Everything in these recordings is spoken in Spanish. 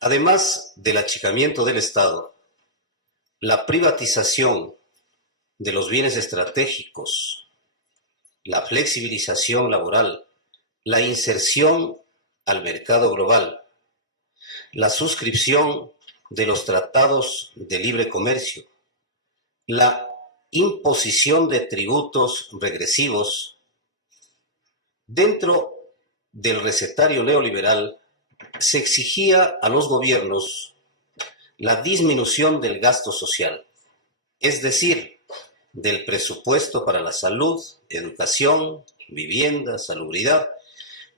Además del achicamiento del Estado, la privatización de los bienes estratégicos, la flexibilización laboral, la inserción al mercado global, la suscripción de los tratados de libre comercio, la imposición de tributos regresivos dentro del recetario neoliberal se exigía a los gobiernos la disminución del gasto social, es decir, del presupuesto para la salud, educación, vivienda, salubridad,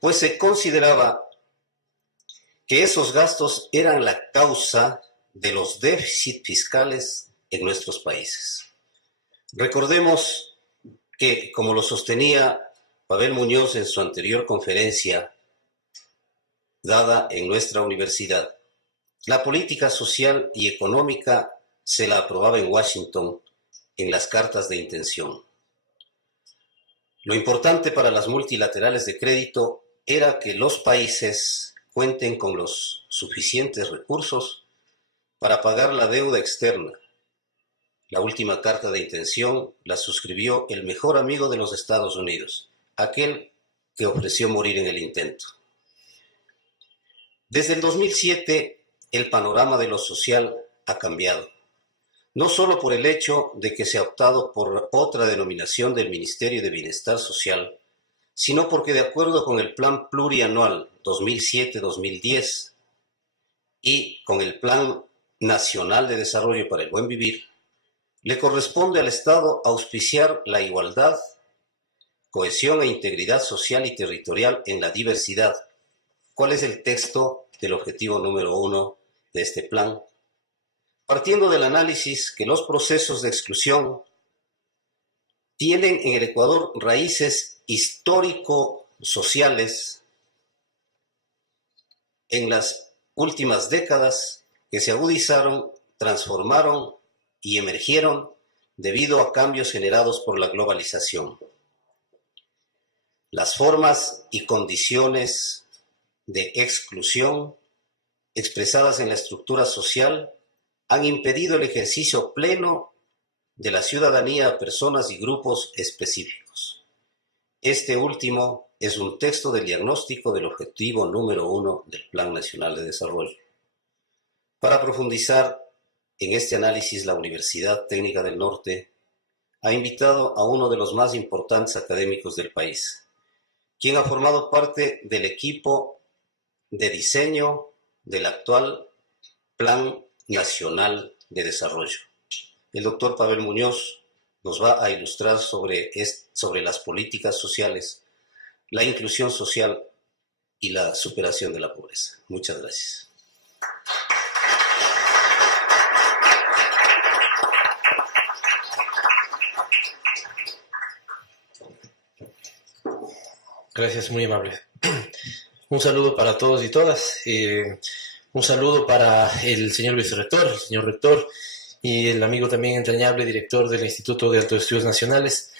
pues se consideraba que esos gastos eran la causa de los déficits fiscales en nuestros países. Recordemos que, como lo sostenía Pavel Muñoz en su anterior conferencia dada en nuestra universidad, la política social y económica se la aprobaba en Washington en las cartas de intención. Lo importante para las multilaterales de crédito era que los países cuenten con los suficientes recursos para pagar la deuda externa. La última carta de intención la suscribió el mejor amigo de los Estados Unidos, aquel que ofreció morir en el intento. Desde el 2007, el panorama de lo social ha cambiado, no solo por el hecho de que se ha optado por otra denominación del Ministerio de Bienestar Social, sino porque de acuerdo con el Plan Plurianual 2007-2010 y con el Plan Nacional de Desarrollo para el Buen Vivir, le corresponde al Estado auspiciar la igualdad, cohesión e integridad social y territorial en la diversidad. ¿Cuál es el texto del objetivo número 1 de este plan? Partiendo del análisis que los procesos de exclusión tienen en el Ecuador raíces histórico-sociales en las últimas décadas que se agudizaron, transformaron y emergieron debido a cambios generados por la globalización. Las formas y condiciones de exclusión expresadas en la estructura social han impedido el ejercicio pleno de la ciudadanía a personas y grupos específicos. Este último es un texto del diagnóstico del objetivo número 1 del Plan Nacional de Desarrollo. Para profundizar en este análisis, la Universidad Técnica del Norte ha invitado a uno de los más importantes académicos del país, quien ha formado parte del equipo de diseño del actual Plan Nacional de Desarrollo. El doctor Pavel Muñoz nos va a ilustrar sobre las políticas sociales, la inclusión social y la superación de la pobreza. Muchas gracias. Gracias, muy amable. Un saludo para todos y todas. Un saludo para el señor vicerrector, el señor rector y el amigo también entrañable director del Instituto de Altos Estudios Nacionales.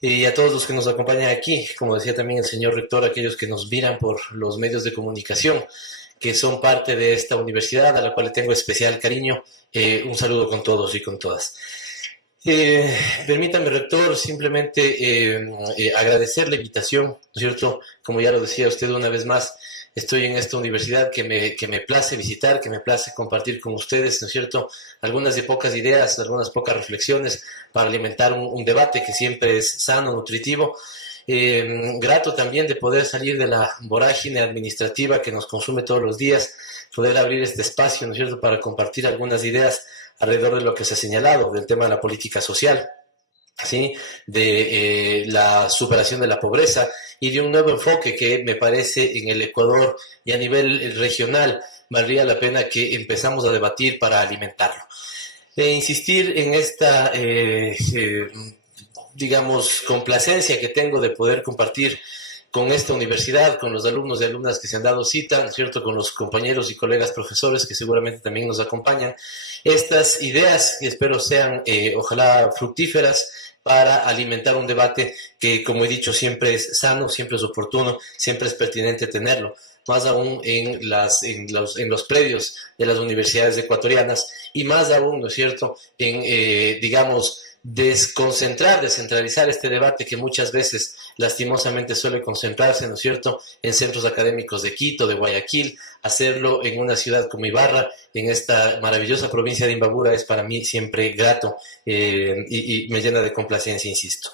Y a todos los que nos acompañan aquí, como decía también el señor rector, aquellos que nos miran por los medios de comunicación, que son parte de esta universidad, a la cual le tengo especial cariño. Un saludo con todos y con todas. Permítame, rector, simplemente agradecer la invitación, ¿no es cierto? Como ya lo decía usted una vez más, estoy en esta universidad que me place visitar, que me place compartir con ustedes, ¿no es cierto? Algunas de pocas ideas, algunas pocas reflexiones para alimentar un debate que siempre es sano, nutritivo. Grato también de poder salir de la vorágine administrativa que nos consume todos los días, poder abrir este espacio, ¿no es cierto?, para compartir algunas ideas alrededor de lo que se ha señalado, del tema de la política social, ¿sí?, de la superación de la pobreza y de un nuevo enfoque que me parece en el Ecuador y a nivel regional valdría la pena que empezamos a debatir para alimentarlo. Insistir en esta, digamos, complacencia que tengo de poder compartir con esta universidad, con los alumnos y alumnas que se han dado cita, ¿no es cierto?, con los compañeros y colegas profesores que seguramente también nos acompañan, estas ideas que espero sean, ojalá, fructíferas para alimentar un debate que, como he dicho, siempre es sano, siempre es oportuno, siempre es pertinente tenerlo, más aún en los predios de las universidades ecuatorianas y más aún, ¿no es cierto?, en, digamos, descentralizar este debate que muchas veces lastimosamente suele concentrarse, ¿no es cierto?, en centros académicos de Quito, de Guayaquil. Hacerlo en una ciudad como Ibarra, en esta maravillosa provincia de Imbabura, es para mí siempre grato y me llena de complacencia, insisto.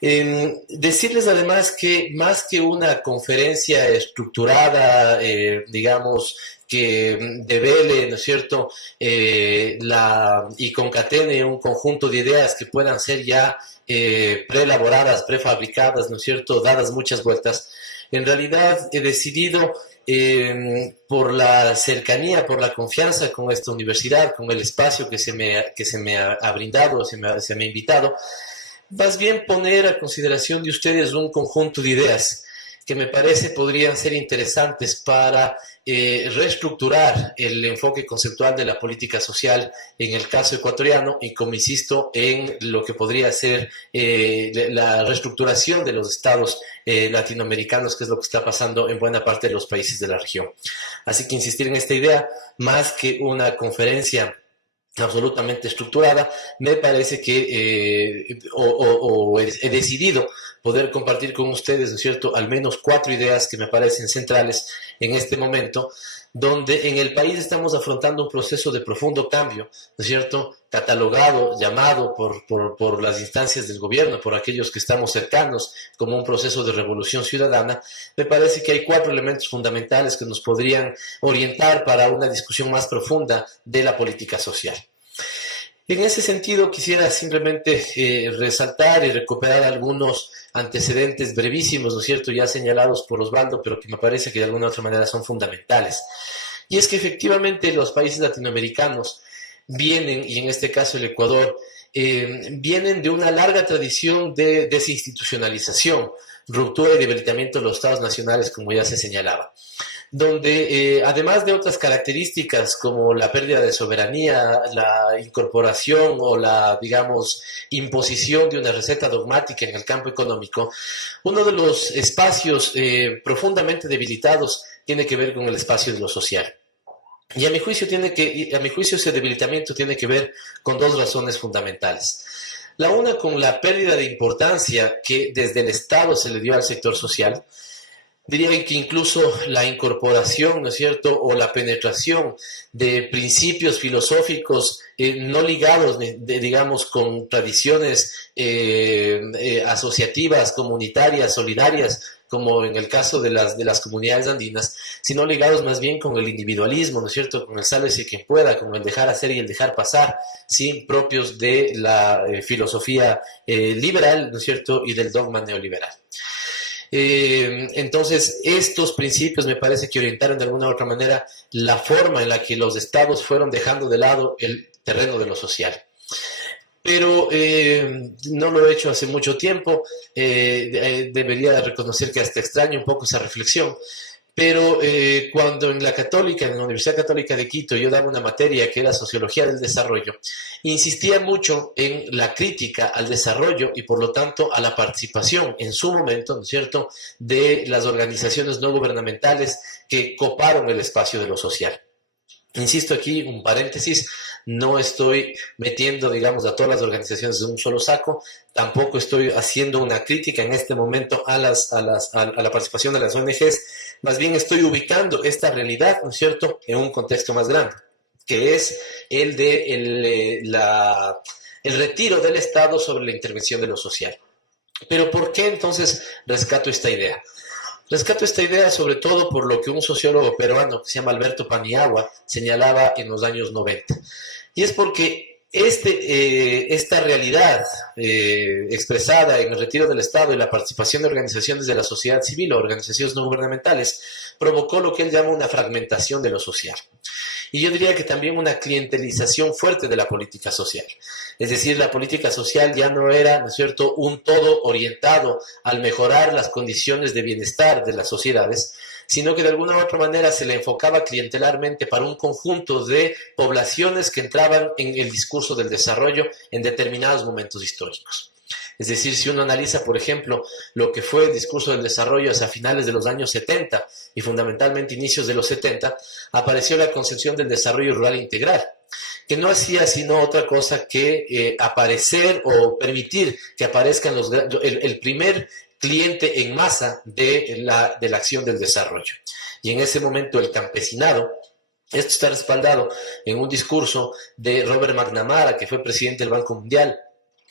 Decirles además que más que una conferencia estructurada, digamos, que devele, ¿no es cierto?, y concatene un conjunto de ideas que puedan ser ya preelaboradas, prefabricadas, ¿no es cierto?, dadas muchas vueltas. En realidad he decidido, por la cercanía, por la confianza con esta universidad, con el espacio que se me ha brindado, se me ha invitado, más bien poner a consideración de ustedes un conjunto de ideas que me parece podrían ser interesantes para reestructurar el enfoque conceptual de la política social en el caso ecuatoriano y, como insisto, en lo que podría ser la reestructuración de los estados latinoamericanos, que es lo que está pasando en buena parte de los países de la región. Así que insistir en esta idea, más que una conferencia absolutamente estructurada, me parece que he decidido poder compartir con ustedes, ¿no es cierto?, al menos 4 ideas que me parecen centrales en este momento, donde en el país estamos afrontando un proceso de profundo cambio, ¿no es cierto?, catalogado, llamado por las instancias del gobierno, por aquellos que estamos cercanos, como un proceso de revolución ciudadana. Me parece que hay 4 elementos fundamentales que nos podrían orientar para una discusión más profunda de la política social. En ese sentido, quisiera simplemente resaltar y recuperar algunos antecedentes brevísimos, ¿no es cierto?, ya señalados por Osvaldo, pero que me parece que de alguna u otra manera son fundamentales. Y es que efectivamente los países latinoamericanos vienen, y en este caso el Ecuador, vienen de una larga tradición de desinstitucionalización, ruptura y debilitamiento de los estados nacionales, como ya se señalaba, donde además de otras características como la pérdida de soberanía, la incorporación o la, digamos, imposición de una receta dogmática en el campo económico, uno de los espacios profundamente debilitados tiene que ver con el espacio de lo social. Y a mi juicio ese debilitamiento tiene que ver con 2 razones fundamentales. La una, con la pérdida de importancia que desde el Estado se le dio al sector social. Diría que incluso la incorporación, ¿no es cierto?, o la penetración de principios filosóficos no ligados, digamos, con tradiciones asociativas, comunitarias, solidarias, como en el caso de las comunidades andinas, sino ligados más bien con el individualismo, ¿no es cierto?, con el sálvese quien pueda, con el dejar hacer y el dejar pasar, ¿sí?, propios de la filosofía liberal, ¿no es cierto?, y del dogma neoliberal. Entonces, estos principios me parece que orientaron de alguna u otra manera la forma en la que los estados fueron dejando de lado el terreno de lo social. Pero no lo he hecho hace mucho tiempo, debería reconocer que hasta extraño un poco esa reflexión, pero cuando en la Universidad Católica de Quito, yo daba una materia que era Sociología del Desarrollo, insistía mucho en la crítica al desarrollo y por lo tanto a la participación en su momento, ¿no es cierto?, de las organizaciones no gubernamentales que coparon el espacio de lo social. Insisto aquí, un paréntesis, no estoy metiendo, digamos, a todas las organizaciones de un solo saco, tampoco estoy haciendo una crítica en este momento a la participación de las ONGs, más bien estoy ubicando esta realidad, ¿no es cierto?, en un contexto más grande, que es el de el retiro del Estado sobre la intervención de lo social. Pero ¿por qué entonces rescato esta idea? Rescato esta idea sobre todo por lo que un sociólogo peruano que se llama Alberto Paniagua señalaba en los años 90. Y es porque esta realidad expresada en el retiro del Estado y la participación de organizaciones de la sociedad civil o organizaciones no gubernamentales provocó lo que él llama una fragmentación de lo social. y yo diría que también una clientelización fuerte de la política social. Es decir, la política social ya no era, ¿no es cierto?, un todo orientado al mejorar las condiciones de bienestar de las sociedades, sino que de alguna u otra manera se le enfocaba clientelarmente para un conjunto de poblaciones que entraban en el discurso del desarrollo en determinados momentos históricos. Es decir, si uno analiza, por ejemplo, lo que fue el discurso del desarrollo hacia finales de los años 70 y fundamentalmente inicios de los 70, apareció la concepción del desarrollo rural integral, que no hacía sino otra cosa que aparecer o permitir que aparezcan el primer cliente en masa de la acción del desarrollo. Y en ese momento el campesinado, esto está respaldado en un discurso de Robert McNamara, que fue presidente del Banco Mundial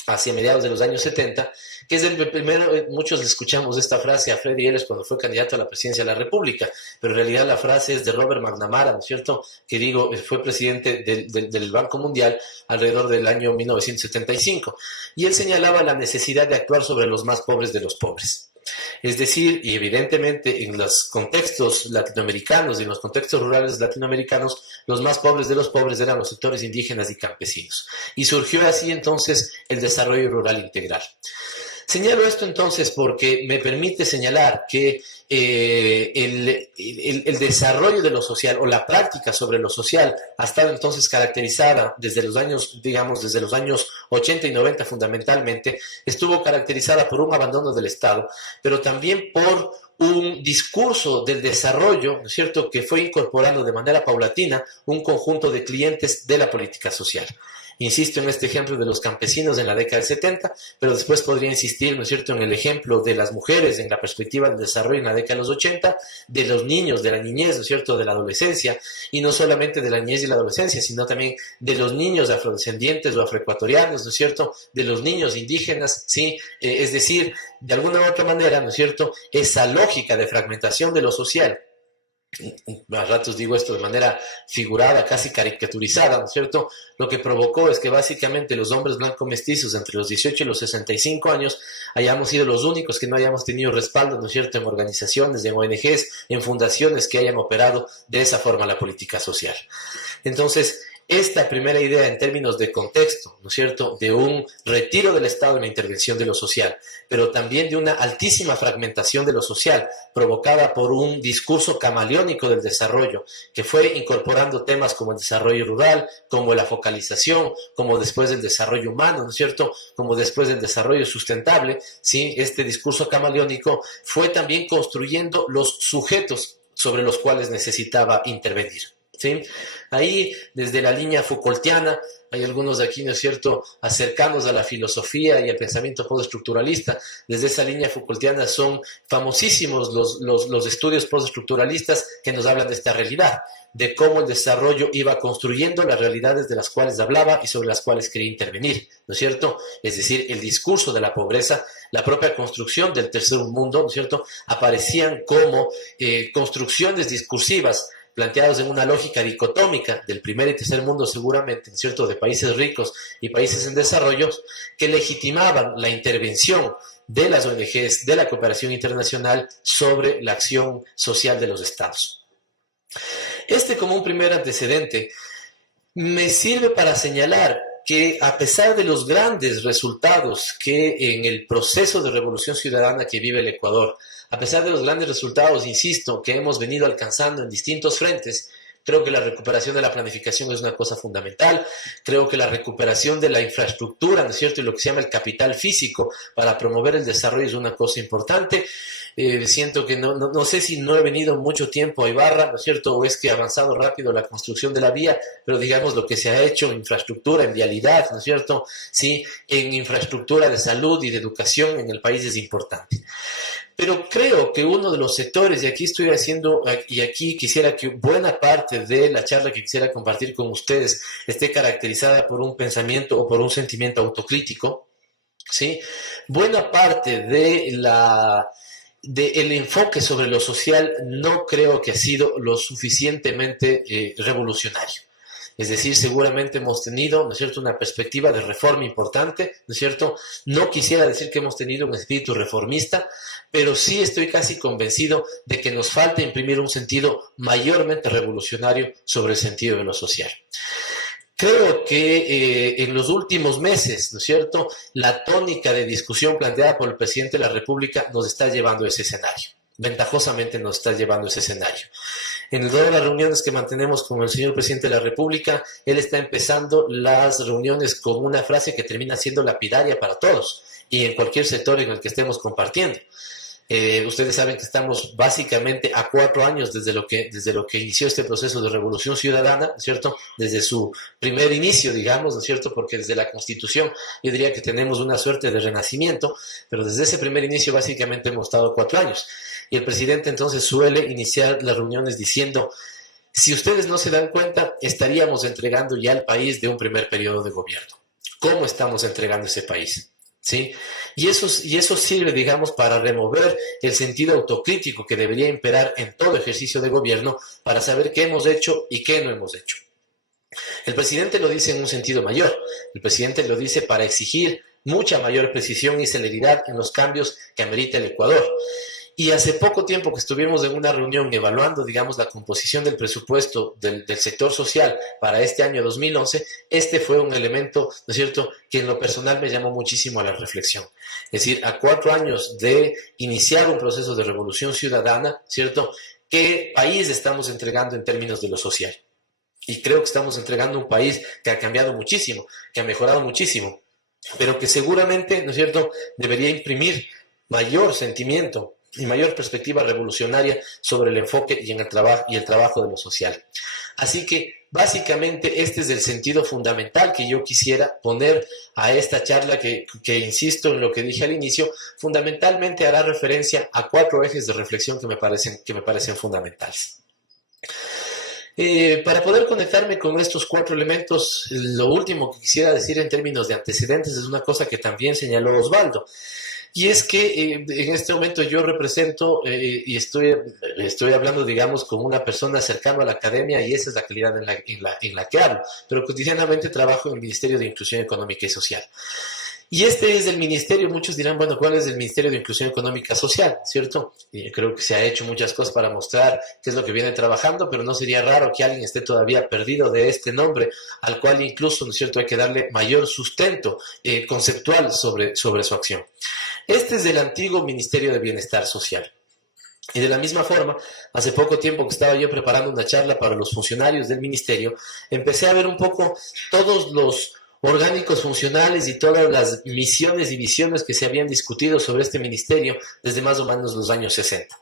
hacia mediados de los años 70, que es el primero, muchos le escuchamos esta frase a Freddy Ellis cuando fue candidato a la presidencia de la República, pero en realidad la frase es de Robert McNamara, ¿no es cierto?, que digo, fue presidente del Banco Mundial alrededor del año 1975, y él señalaba la necesidad de actuar sobre los más pobres de los pobres. Es decir, y evidentemente en los contextos latinoamericanos y en los contextos rurales latinoamericanos, los más pobres de los pobres eran los sectores indígenas y campesinos. Y surgió así entonces el desarrollo rural integral. Señalo esto entonces porque me permite señalar que el desarrollo de lo social o la práctica sobre lo social ha estado entonces caracterizada desde los años, digamos, desde los años 80 y 90 fundamentalmente, estuvo caracterizada por un abandono del Estado, pero también por un discurso del desarrollo, ¿no es cierto?, que fue incorporando de manera paulatina un conjunto de clientes de la política social. Insisto en este ejemplo de los campesinos en la década del 70, pero después podría insistir, ¿no es cierto?, en el ejemplo de las mujeres en la perspectiva del desarrollo en la década de los 80, de los niños, de la niñez, ¿no es cierto?, de la adolescencia, y no solamente de la niñez y la adolescencia, sino también de los niños afrodescendientes o afroecuatorianos, ¿no es cierto?, de los niños indígenas, ¿sí? Es decir, de alguna u otra manera, ¿no es cierto?, esa lógica de fragmentación de lo social, a ratos digo esto de manera figurada, casi caricaturizada, ¿no es cierto?, lo que provocó es que básicamente los hombres blancos mestizos entre los 18 y los 65 años hayamos sido los únicos que no hayamos tenido respaldo, ¿no es cierto?, en organizaciones, en ONGs, en fundaciones que hayan operado de esa forma la política social. Entonces, esta primera idea en términos de contexto, ¿no es cierto?, de un retiro del Estado en la intervención de lo social, pero también de una altísima fragmentación de lo social, provocada por un discurso camaleónico del desarrollo, que fue incorporando temas como el desarrollo rural, como la focalización, como después el desarrollo humano, ¿no es cierto?, como después el desarrollo sustentable, ¿sí? Este discurso camaleónico fue también construyendo los sujetos sobre los cuales necesitaba intervenir. ¿Sí? Ahí, desde la línea Foucaultiana, hay algunos de aquí, ¿no es cierto?, acercanos a la filosofía y al pensamiento postestructuralista. Desde esa línea Foucaultiana son famosísimos los estudios postestructuralistas que nos hablan de esta realidad, de cómo el desarrollo iba construyendo las realidades de las cuales hablaba y sobre las cuales quería intervenir, ¿no es cierto? Es decir, el discurso de la pobreza, la propia construcción del tercer mundo, ¿no es cierto?, aparecían como construcciones discursivas planteados en una lógica dicotómica del primer y tercer mundo seguramente, ¿no es cierto?, de países ricos y países en desarrollo, que legitimaban la intervención de las ONGs, de la cooperación internacional sobre la acción social de los estados. Como un primer antecedente me sirve para señalar que a pesar de los grandes resultados que en el proceso de revolución ciudadana que vive el Ecuador, a pesar de los grandes resultados, insisto, que hemos venido alcanzando en distintos frentes, creo que la recuperación de la planificación es una cosa fundamental. Creo que la recuperación de la infraestructura, ¿no es cierto?, y lo que se llama el capital físico para promover el desarrollo es una cosa importante. Siento que no sé si no he venido mucho tiempo a Ibarra, ¿no es cierto?, o es que ha avanzado rápido la construcción de la vía, pero digamos lo que se ha hecho en infraestructura, en vialidad, ¿no es cierto?, sí, en infraestructura de salud y de educación en el país es importante. Pero creo que uno de los sectores, y aquí estoy haciendo, y aquí quisiera que buena parte de la charla que quisiera compartir con ustedes esté caracterizada por un pensamiento o por un sentimiento autocrítico, ¿sí? Buena parte del enfoque sobre lo social no creo que ha sido lo suficientemente revolucionario. Es decir, seguramente hemos tenido, ¿no es cierto?, una perspectiva de reforma importante, ¿no es cierto? No quisiera decir que hemos tenido un espíritu reformista, pero sí estoy casi convencido de que nos falta imprimir un sentido mayormente revolucionario sobre el sentido de lo social. Creo que en los últimos meses, ¿no es cierto?, la tónica de discusión planteada por el presidente de la República nos está llevando a ese escenario. Ventajosamente nos está llevando a ese escenario. En todas las reuniones que mantenemos con el señor presidente de la República, él está empezando las reuniones con una frase que termina siendo lapidaria para todos y en cualquier sector en el que estemos compartiendo. Ustedes saben que estamos básicamente a 4 años desde lo que inició este proceso de revolución ciudadana, ¿no es cierto? Desde su primer inicio, digamos, ¿no es cierto? Porque desde la Constitución yo diría que tenemos una suerte de renacimiento, pero desde ese primer inicio básicamente hemos estado 4 años. Y el presidente entonces suele iniciar las reuniones diciendo: si ustedes no se dan cuenta, estaríamos entregando ya el país de un primer periodo de gobierno. ¿Cómo estamos entregando ese país? ¿Sí? Y eso sirve, digamos, para remover el sentido autocrítico que debería imperar en todo ejercicio de gobierno para saber qué hemos hecho y qué no hemos hecho. El presidente lo dice en un sentido mayor. El presidente lo dice para exigir mucha mayor precisión y celeridad en los cambios que amerita el Ecuador. Y hace poco tiempo que estuvimos en una reunión evaluando, digamos, la composición del presupuesto del sector social para este año 2011, este fue un elemento, ¿no es cierto?, que en lo personal me llamó muchísimo a la reflexión. Es decir, a 4 años de iniciar un proceso de revolución ciudadana, ¿cierto?, ¿qué país estamos entregando en términos de lo social? Y creo que estamos entregando un país que ha cambiado muchísimo, que ha mejorado muchísimo, pero que seguramente, ¿no es cierto?, debería imprimir mayor sentimiento y mayor perspectiva revolucionaria sobre el enfoque y el trabajo de lo social. Así que, básicamente, este es el sentido fundamental que yo quisiera poner a esta charla que insisto en lo que dije al inicio, fundamentalmente hará referencia a 4 ejes de reflexión que me parecen fundamentales. Para poder conectarme con estos 4 elementos, lo último que quisiera decir en términos de antecedentes es una cosa que también señaló Osvaldo. Y es que en este momento yo represento y estoy hablando, digamos, como una persona cercana a la academia, y esa es la calidad en la que hablo, pero cotidianamente trabajo en el Ministerio de Inclusión Económica y Social. Y este es el ministerio, muchos dirán, bueno, ¿cuál es el Ministerio de Inclusión Económica Social? ¿Cierto? Y creo que se ha hecho muchas cosas para mostrar qué es lo que viene trabajando, pero no sería raro que alguien esté todavía perdido de este nombre, al cual incluso, ¿no es cierto?, hay que darle mayor sustento conceptual sobre su acción. Este es el antiguo Ministerio de Bienestar Social. Y de la misma forma, hace poco tiempo que estaba yo preparando una charla para los funcionarios del ministerio, empecé a ver un poco todos los orgánicos funcionales y todas las misiones y visiones que se habían discutido sobre este ministerio desde más o menos los años 60.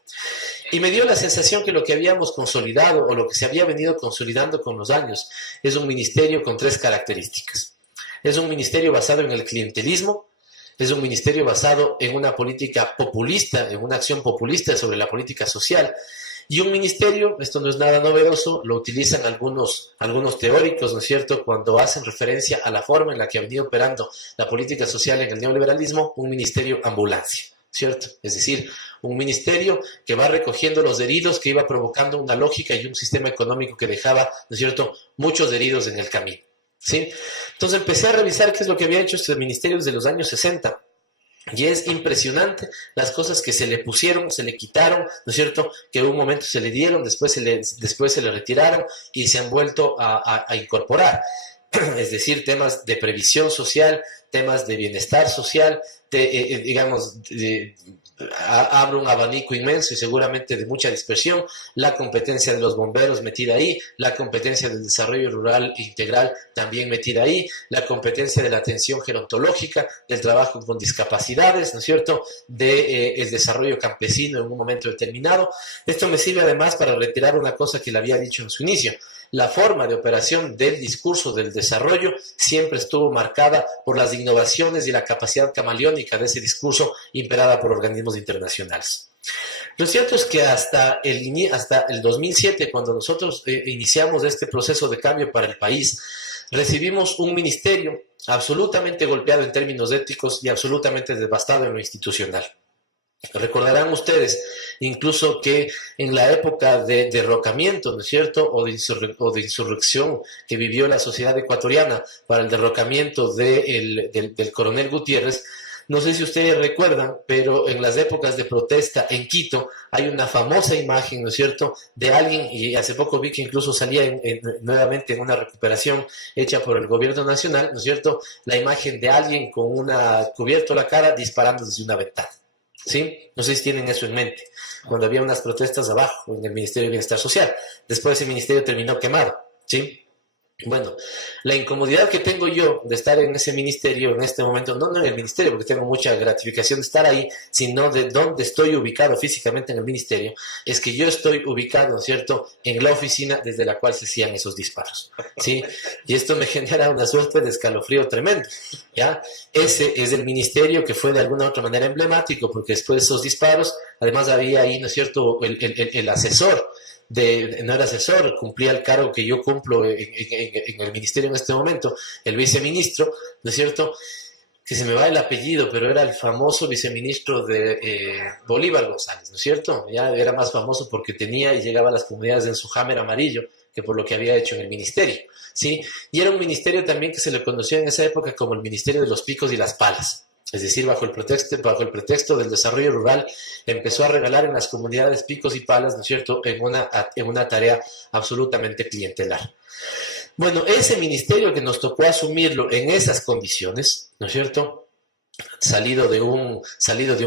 Y me dio la sensación que lo que habíamos consolidado o lo que se había venido consolidando con los años es un ministerio con 3 características. Es un ministerio basado en el clientelismo, es un ministerio basado en una política populista, en una acción populista sobre la política social, y un ministerio, esto no es nada novedoso, lo utilizan algunos teóricos, ¿no es cierto?, cuando hacen referencia a la forma en la que ha venido operando la política social en el neoliberalismo, un ministerio ambulancia, ¿cierto? Es decir, un ministerio que va recogiendo los heridos, que iba provocando una lógica y un sistema económico que dejaba, ¿no es cierto?, muchos heridos en el camino. ¿Sí? Entonces empecé a revisar qué es lo que había hecho este ministerio desde los años 60. Y es impresionante las cosas que se le pusieron, se le quitaron, ¿no es cierto?, que en un momento se le dieron, después se le retiraron y se han vuelto a incorporar. Es decir, temas de previsión social, temas de bienestar social, abro un abanico inmenso y seguramente de mucha dispersión, la competencia de los bomberos metida ahí, la competencia del desarrollo rural integral también metida ahí, la competencia de la atención gerontológica, del trabajo con discapacidades, ¿no es cierto?, el desarrollo campesino en un momento determinado. Esto me sirve además para retirar una cosa que le había dicho en su inicio. La forma de operación del discurso del desarrollo siempre estuvo marcada por las innovaciones y la capacidad camaleónica de ese discurso imperada por organismos internacionales. Lo cierto es que hasta el 2007, cuando nosotros iniciamos este proceso de cambio para el país, recibimos un ministerio absolutamente golpeado en términos éticos y absolutamente devastado en lo institucional. Recordarán ustedes incluso que en la época de derrocamiento, ¿no es cierto?, o de insurrección que vivió la sociedad ecuatoriana para el derrocamiento del coronel Gutiérrez, no sé si ustedes recuerdan, pero en las épocas de protesta en Quito hay una famosa imagen, ¿no es cierto?, de alguien, y hace poco vi que incluso salía nuevamente en una recuperación hecha por el gobierno nacional, ¿no es cierto?, la imagen de alguien con cubierto la cara disparando desde una ventana. ¿Sí? No sé si tienen eso en mente. Cuando había unas protestas abajo en el Ministerio de Bienestar Social. Después ese ministerio terminó quemado. ¿Sí? Bueno, la incomodidad que tengo yo de estar en ese ministerio en este momento, no en el ministerio, porque tengo mucha gratificación de estar ahí, sino de dónde estoy ubicado físicamente en el ministerio, es que yo estoy ubicado, ¿no es cierto?, en la oficina desde la cual se hacían esos disparos, ¿sí? Y esto me genera una suerte de escalofrío tremendo, ¿ya? Ese es el ministerio que fue de alguna u otra manera emblemático, porque después de esos disparos, además había ahí, ¿no es cierto?, el asesor, no era asesor, cumplía el cargo que yo cumplo en el ministerio en este momento, el viceministro, ¿no es cierto?, que se me va el apellido, pero era el famoso viceministro de Bolívar González, ¿no es cierto? Ya era más famoso porque tenía y llegaba a las comunidades en su Hammer amarillo que por lo que había hecho en el ministerio, ¿sí? Y era un ministerio también que se le conocía en esa época como el Ministerio de los Picos y las Palas. Es decir, bajo el pretexto del desarrollo rural, empezó a regalar en las comunidades picos y palas, ¿no es cierto?, en una tarea absolutamente clientelar. Bueno, ese ministerio que nos tocó asumirlo en esas condiciones, ¿no es cierto?, salido de un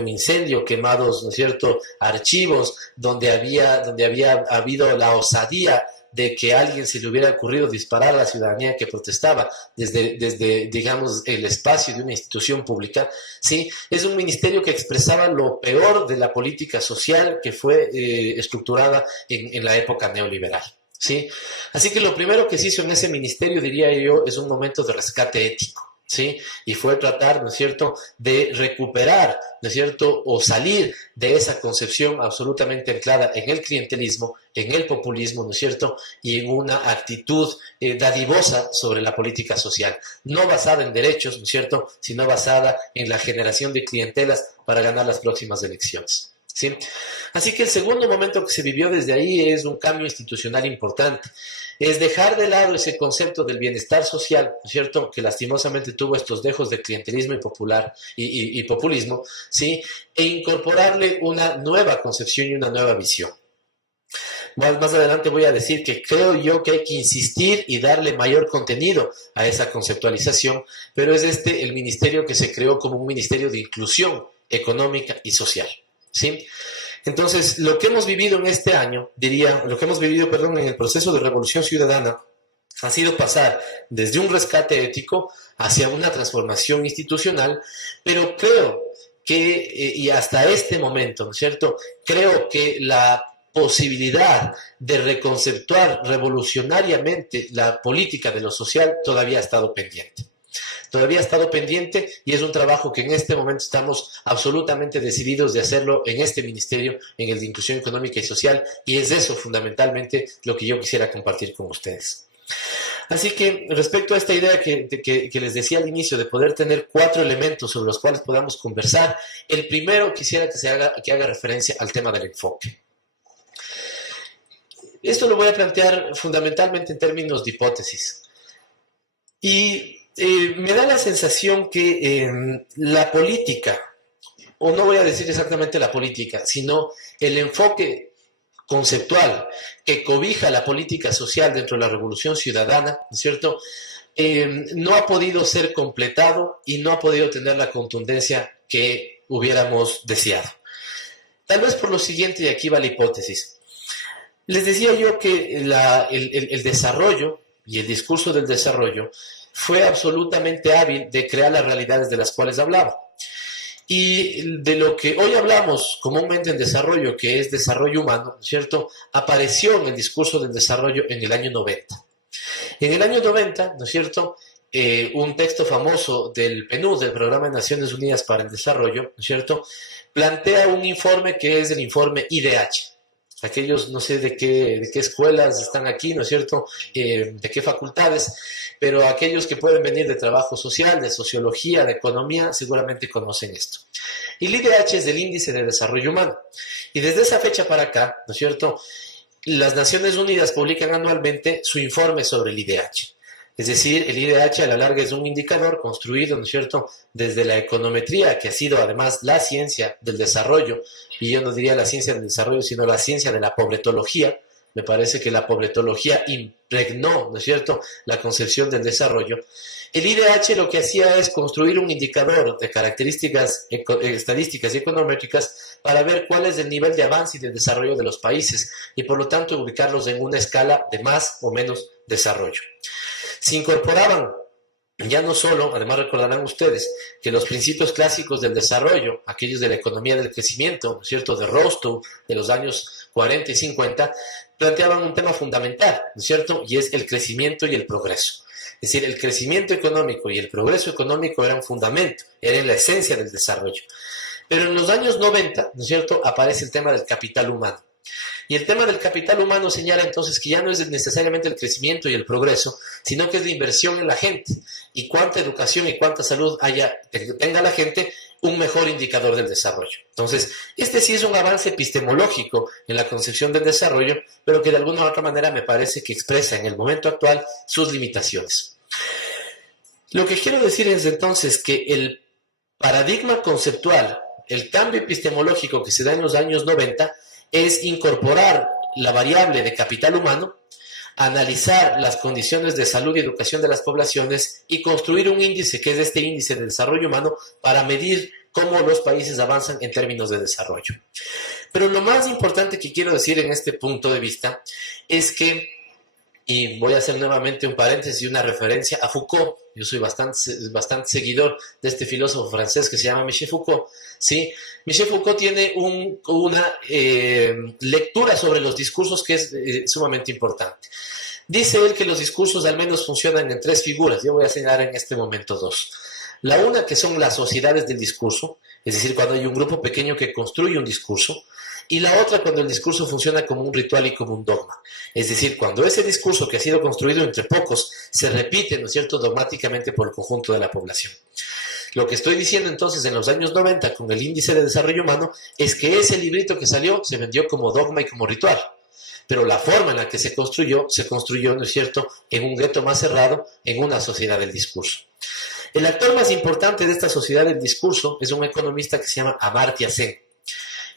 incendio, quemados, ¿no es cierto?, archivos, donde había habido la osadía de que a alguien se le hubiera ocurrido disparar a la ciudadanía que protestaba desde digamos, el espacio de una institución pública, ¿sí? Es un ministerio que expresaba lo peor de la política social que fue estructurada en la época neoliberal, ¿sí? Así que lo primero que se hizo en ese ministerio, diría yo, es un momento de rescate ético, ¿sí? Y fue tratar, ¿no es cierto?, de recuperar, ¿no es cierto?, o salir de esa concepción absolutamente anclada en el clientelismo, en el populismo, ¿no es cierto?, y en una actitud dadivosa sobre la política social, no basada en derechos, ¿no es cierto?, sino basada en la generación de clientelas para ganar las próximas elecciones, ¿sí? Así que el segundo momento que se vivió desde ahí es un cambio institucional importante. Es dejar de lado ese concepto del bienestar social, ¿no es cierto?, que lastimosamente tuvo estos dejos de clientelismo y populismo, ¿sí?, e incorporarle una nueva concepción y una nueva visión. Más adelante voy a decir que creo yo que hay que insistir y darle mayor contenido a esa conceptualización, pero es el ministerio que se creó como un ministerio de inclusión económica y social, ¿sí? Entonces, lo que hemos vivido en este año, en el proceso de revolución ciudadana, ha sido pasar desde un rescate ético hacia una transformación institucional, pero creo que, y hasta este momento, ¿no es cierto?, creo que la posibilidad de reconceptuar revolucionariamente la política de lo social todavía ha estado pendiente. Todavía ha estado pendiente y es un trabajo que en este momento estamos absolutamente decididos de hacerlo en este ministerio, en el de Inclusión Económica y Social, y es eso fundamentalmente lo que yo quisiera compartir con ustedes. Así que respecto a esta idea que les decía al inicio de poder tener 4 elementos sobre los cuales podamos conversar, el primero quisiera que haga referencia al tema del enfoque. Esto lo voy a plantear fundamentalmente en términos de hipótesis. Y me da la sensación que la política, o no voy a decir exactamente la política, sino el enfoque conceptual que cobija la política social dentro de la revolución ciudadana, ¿no es cierto?, no ha podido ser completado y no ha podido tener la contundencia que hubiéramos deseado. Tal vez por lo siguiente, y aquí va la hipótesis. Les decía yo que el desarrollo y el discurso del desarrollo fue absolutamente hábil de crear las realidades de las cuales hablaba. Y de lo que hoy hablamos comúnmente en desarrollo, que es desarrollo humano, ¿cierto?, apareció en el discurso del desarrollo en el año 90. En el año 90, ¿no es cierto?, un texto famoso del PNUD, del Programa de Naciones Unidas para el Desarrollo, ¿no es cierto?, plantea un informe que es el informe IDH. aquellos, no sé de qué escuelas están aquí, ¿no es cierto?, de qué facultades, pero aquellos que pueden venir de trabajo social, de sociología, de economía, seguramente conocen esto. Y el IDH es el Índice de Desarrollo Humano. Y desde esa fecha para acá, ¿no es cierto?, las Naciones Unidas publican anualmente su informe sobre el IDH. Es decir, el IDH a la larga es un indicador construido, ¿no es cierto?, desde la econometría, que ha sido además la ciencia del desarrollo, y yo no diría la ciencia del desarrollo, sino la ciencia de la pobretología. Me parece que la pobretología impregnó, ¿no es cierto?, la concepción del desarrollo. El IDH lo que hacía es construir un indicador de características estadísticas y econométricas para ver cuál es el nivel de avance y de desarrollo de los países y por lo tanto ubicarlos en una escala de más o menos desarrollo. Se incorporaban ya no solo, además recordarán ustedes, que los principios clásicos del desarrollo, aquellos de la economía del crecimiento, ¿no es cierto?, de Rostow, de los años 40 y 50, planteaban un tema fundamental, ¿no es cierto?, y es el crecimiento y el progreso. Es decir, el crecimiento económico y el progreso económico eran fundamento, eran la esencia del desarrollo. Pero en los años 90, ¿no es cierto?, aparece el tema del capital humano. Y el tema del capital humano señala entonces que ya no es necesariamente el crecimiento y el progreso, sino que es la inversión en la gente. Y cuánta educación y cuánta salud tenga la gente, un mejor indicador del desarrollo. Entonces, este sí es un avance epistemológico en la concepción del desarrollo, pero que de alguna u otra manera me parece que expresa en el momento actual sus limitaciones. Lo que quiero decir es entonces que el paradigma conceptual, el cambio epistemológico que se da en los años 90, es incorporar la variable de capital humano, analizar las condiciones de salud y educación de las poblaciones y construir un índice que es este índice de desarrollo humano para medir cómo los países avanzan en términos de desarrollo. Pero lo más importante que quiero decir en este punto de vista es que, y voy a hacer nuevamente un paréntesis y una referencia a Foucault. Yo soy bastante seguidor de este filósofo francés que se llama Michel Foucault, ¿sí? Michel Foucault tiene una lectura sobre los discursos que es sumamente importante. Dice él que los discursos al menos funcionan en tres figuras. Yo voy a señalar en este momento dos. La una, que son las sociedades del discurso, es decir, cuando hay un grupo pequeño que construye un discurso, y la otra cuando el discurso funciona como un ritual y como un dogma. Es decir, cuando ese discurso que ha sido construido entre pocos se repite, ¿no es cierto?, dogmáticamente por el conjunto de la población. Lo que estoy diciendo entonces en los años 90 con el índice de desarrollo humano es que ese librito que salió se vendió como dogma y como ritual. Pero la forma en la que se construyó, ¿no es cierto?, en un gueto más cerrado, en una sociedad del discurso. El actor más importante de esta sociedad del discurso es un economista que se llama Amartya Sen.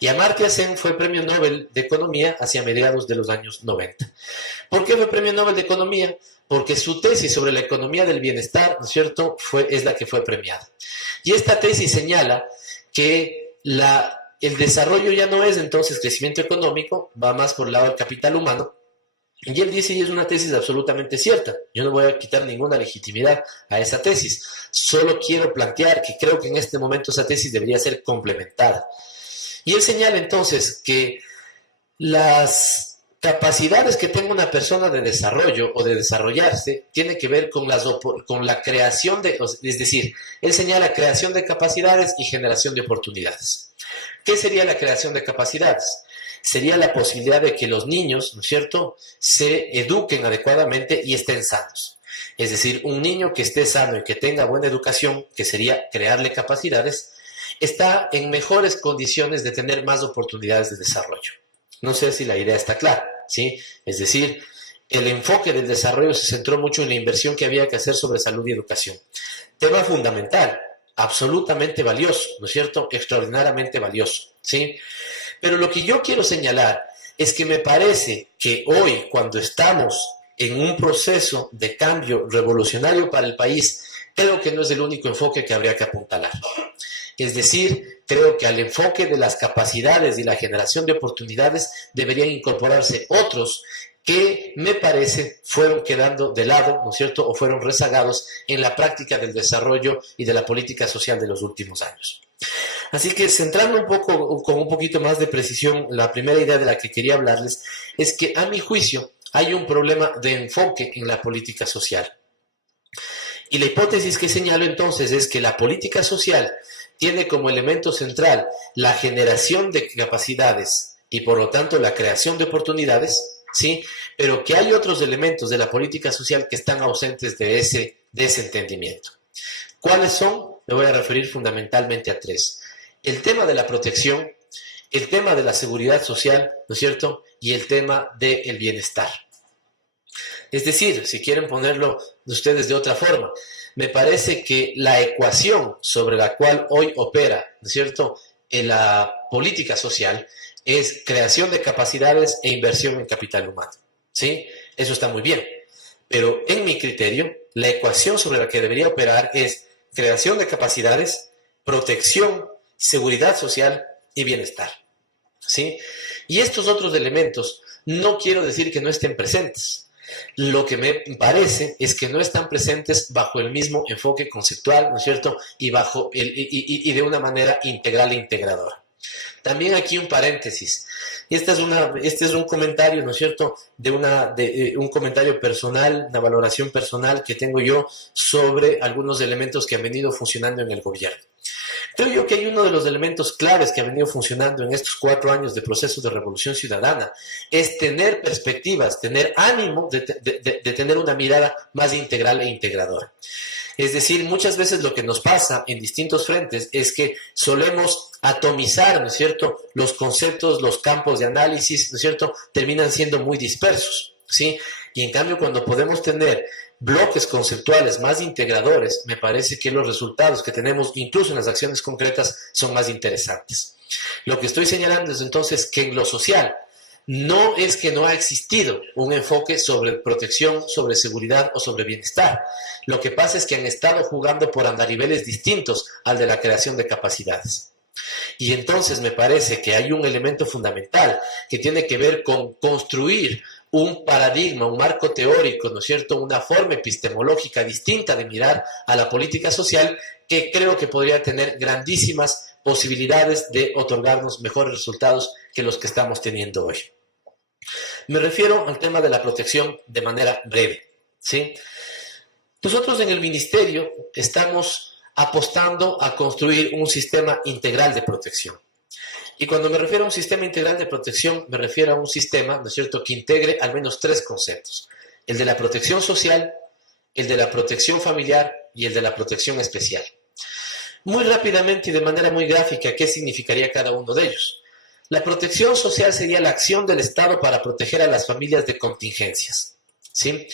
Y Amartya Sen fue premio Nobel de Economía hacia mediados de los años 90. ¿Por qué fue premio Nobel de Economía? Porque su tesis sobre la economía del bienestar, ¿no es cierto?, es la que fue premiada. Y esta tesis señala que el desarrollo ya no es entonces crecimiento económico, va más por el lado del capital humano. Y él dice, y es una tesis absolutamente cierta, yo no voy a quitar ninguna legitimidad a esa tesis, solo quiero plantear que creo que en este momento esa tesis debería ser complementada. Y él señala entonces que las capacidades que tenga una persona de desarrollo o de desarrollarse tiene que ver con la creación es decir, él señala creación de capacidades y generación de oportunidades. ¿Qué sería la creación de capacidades? Sería la posibilidad de que los niños, ¿no es cierto?, se eduquen adecuadamente y estén sanos. Es decir, un niño que esté sano y que tenga buena educación, que sería crearle capacidades, está en mejores condiciones de tener más oportunidades de desarrollo. No sé si la idea está clara, ¿sí? Es decir, el enfoque del desarrollo se centró mucho en la inversión que había que hacer sobre salud y educación. Tema fundamental, absolutamente valioso, ¿no es cierto?, extraordinariamente valioso, ¿sí? Pero lo que yo quiero señalar es que me parece que hoy, cuando estamos en un proceso de cambio revolucionario para el país, creo que no es el único enfoque que habría que apuntalar. Es decir, creo que al enfoque de las capacidades y la generación de oportunidades deberían incorporarse otros que me parece fueron quedando de lado, ¿no es cierto?, o fueron rezagados en la práctica del desarrollo y de la política social de los últimos años. Así que centrando un poco, con un poquito más de precisión, la primera idea de la que quería hablarles es que, a mi juicio, hay un problema de enfoque en la política social. Y la hipótesis que señalo entonces es que la política social tiene como elemento central la generación de capacidades y por lo tanto la creación de oportunidades, ¿sí? Pero que hay otros elementos de la política social que están ausentes de ese entendimiento. ¿Cuáles son? Me voy a referir fundamentalmente a tres. El tema de la protección, el tema de la seguridad social, ¿no es cierto? Y el tema del bienestar. Es decir, si quieren ponerlo ustedes de otra forma, me parece que la ecuación sobre la cual hoy opera, ¿no es cierto?, en la política social es creación de capacidades e inversión en capital humano, ¿sí? Eso está muy bien, pero en mi criterio, la ecuación sobre la que debería operar es creación de capacidades, protección, seguridad social y bienestar, ¿sí? Y estos otros elementos no quiero decir que no estén presentes. Lo que me parece es que no están presentes bajo el mismo enfoque conceptual, ¿no es cierto? Y de una manera integral e integradora. También aquí un paréntesis. Este es un comentario, ¿no es cierto?, un comentario personal, una valoración personal que tengo yo sobre algunos elementos que han venido funcionando en el gobierno. Creo yo que hay uno de los elementos claves que ha venido funcionando en estos 4 años de proceso de revolución ciudadana, es tener perspectivas, tener ánimo de tener una mirada más integral e integradora. Es decir, muchas veces lo que nos pasa en distintos frentes es que solemos atomizar, ¿no es cierto?, los conceptos, los campos de análisis, ¿no es cierto?, terminan siendo muy dispersos, ¿sí? Y en cambio, cuando podemos tener bloques conceptuales más integradores, me parece que los resultados que tenemos, incluso en las acciones concretas, son más interesantes. Lo que estoy señalando es entonces que en lo social no es que no ha existido un enfoque sobre protección, sobre seguridad o sobre bienestar. Lo que pasa es que han estado jugando por andariveles distintos al de la creación de capacidades. Y entonces me parece que hay un elemento fundamental que tiene que ver con construir un paradigma, un marco teórico, ¿no es cierto?, una forma epistemológica distinta de mirar a la política social que creo que podría tener grandísimas posibilidades de otorgarnos mejores resultados que los que estamos teniendo hoy. Me refiero al tema de la protección de manera breve, ¿sí? Nosotros en el Ministerio estamos apostando a construir un sistema integral de protección. Y cuando me refiero a un sistema integral de protección, me refiero a un sistema, ¿no es cierto?, que integre al menos 3 conceptos. El de la protección social, el de la protección familiar y el de la protección especial. Muy rápidamente y de manera muy gráfica, ¿qué significaría cada uno de ellos? La protección social sería la acción del Estado para proteger a las familias de contingencias, ¿sí?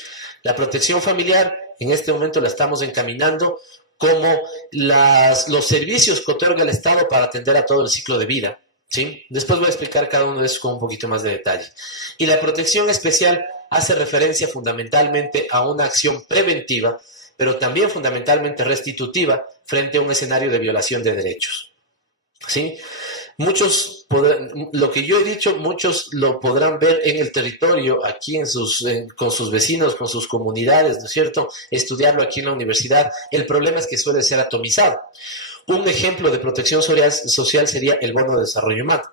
La protección familiar, en este momento la estamos encaminando como los servicios que otorga el Estado para atender a todo el ciclo de vida, ¿sí? Después voy a explicar cada uno de esos con un poquito más de detalle. Y la protección especial hace referencia fundamentalmente a una acción preventiva, pero también fundamentalmente restitutiva frente a un escenario de violación de derechos, ¿sí? Lo que yo he dicho, muchos lo podrán ver en el territorio, aquí con sus vecinos, con sus comunidades, ¿no es cierto?, estudiarlo aquí en la universidad. El problema es que suele ser atomizado. Un ejemplo de protección social sería el bono de desarrollo humano.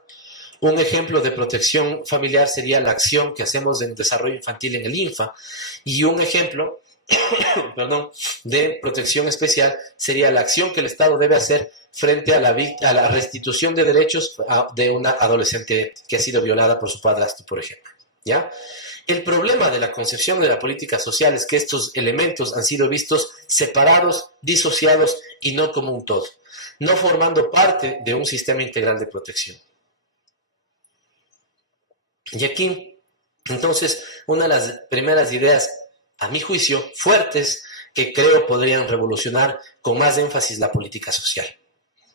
Un ejemplo de protección familiar sería la acción que hacemos en desarrollo infantil en el INFA. Y un ejemplo de protección especial sería la acción que el Estado debe hacer frente a la restitución de derechos de una adolescente que ha sido violada por su padrastro, por ejemplo, ¿ya? El problema de la concepción de la política social es que estos elementos han sido vistos separados, disociados y no como un todo, no formando parte de un sistema integral de protección. Y aquí, entonces, una de las primeras ideas, a mi juicio, fuertes, que creo podrían revolucionar con más énfasis la política social.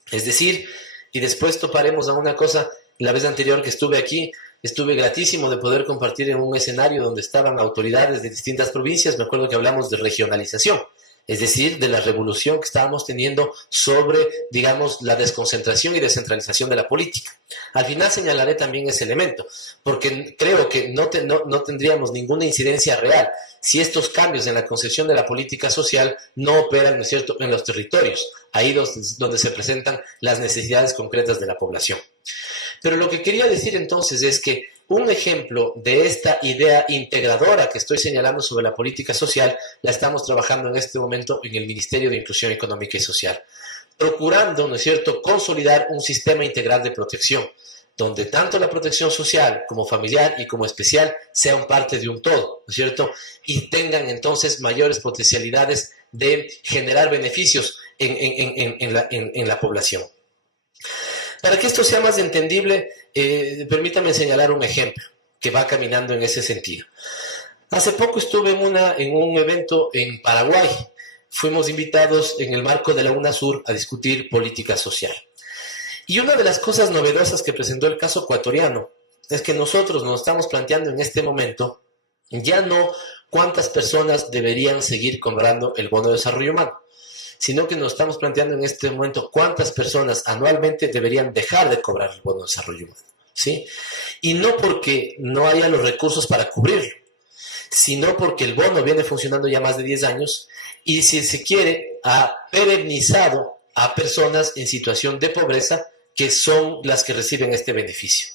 Es decir, y después toparemos a una cosa, la vez anterior que estuve aquí, estuve gratísimo de poder compartir en un escenario donde estaban autoridades de distintas provincias. Me acuerdo que hablamos de regionalización, es decir, de la revolución que estábamos teniendo sobre, digamos, la desconcentración y descentralización de la política. Al final señalaré también ese elemento, porque creo que no tendríamos ninguna incidencia real si estos cambios en la concepción de la política social no operan, ¿no es cierto?, en los territorios, ahí donde se presentan las necesidades concretas de la población. Pero lo que quería decir entonces es que un ejemplo de esta idea integradora que estoy señalando sobre la política social la estamos trabajando en este momento en el Ministerio de Inclusión Económica y Social, procurando, ¿no es cierto?, consolidar un sistema integral de protección, donde tanto la protección social como familiar y como especial sean parte de un todo, ¿no es cierto? Y tengan entonces mayores potencialidades de generar beneficios en la población. Para que esto sea más entendible, permítame señalar un ejemplo que va caminando en ese sentido. Hace poco estuve en un evento en Paraguay. Fuimos invitados en el marco de la UNASUR a discutir política social. Y una de las cosas novedosas que presentó el caso ecuatoriano es que nosotros nos estamos planteando en este momento ya no cuántas personas deberían seguir cobrando el bono de desarrollo humano, sino que nos estamos planteando en este momento cuántas personas anualmente deberían dejar de cobrar el bono de desarrollo humano, ¿sí? Y no porque no haya los recursos para cubrirlo, sino porque el bono viene funcionando ya más de 10 años y, si se quiere, ha perennizado a personas en situación de pobreza que son las que reciben este beneficio.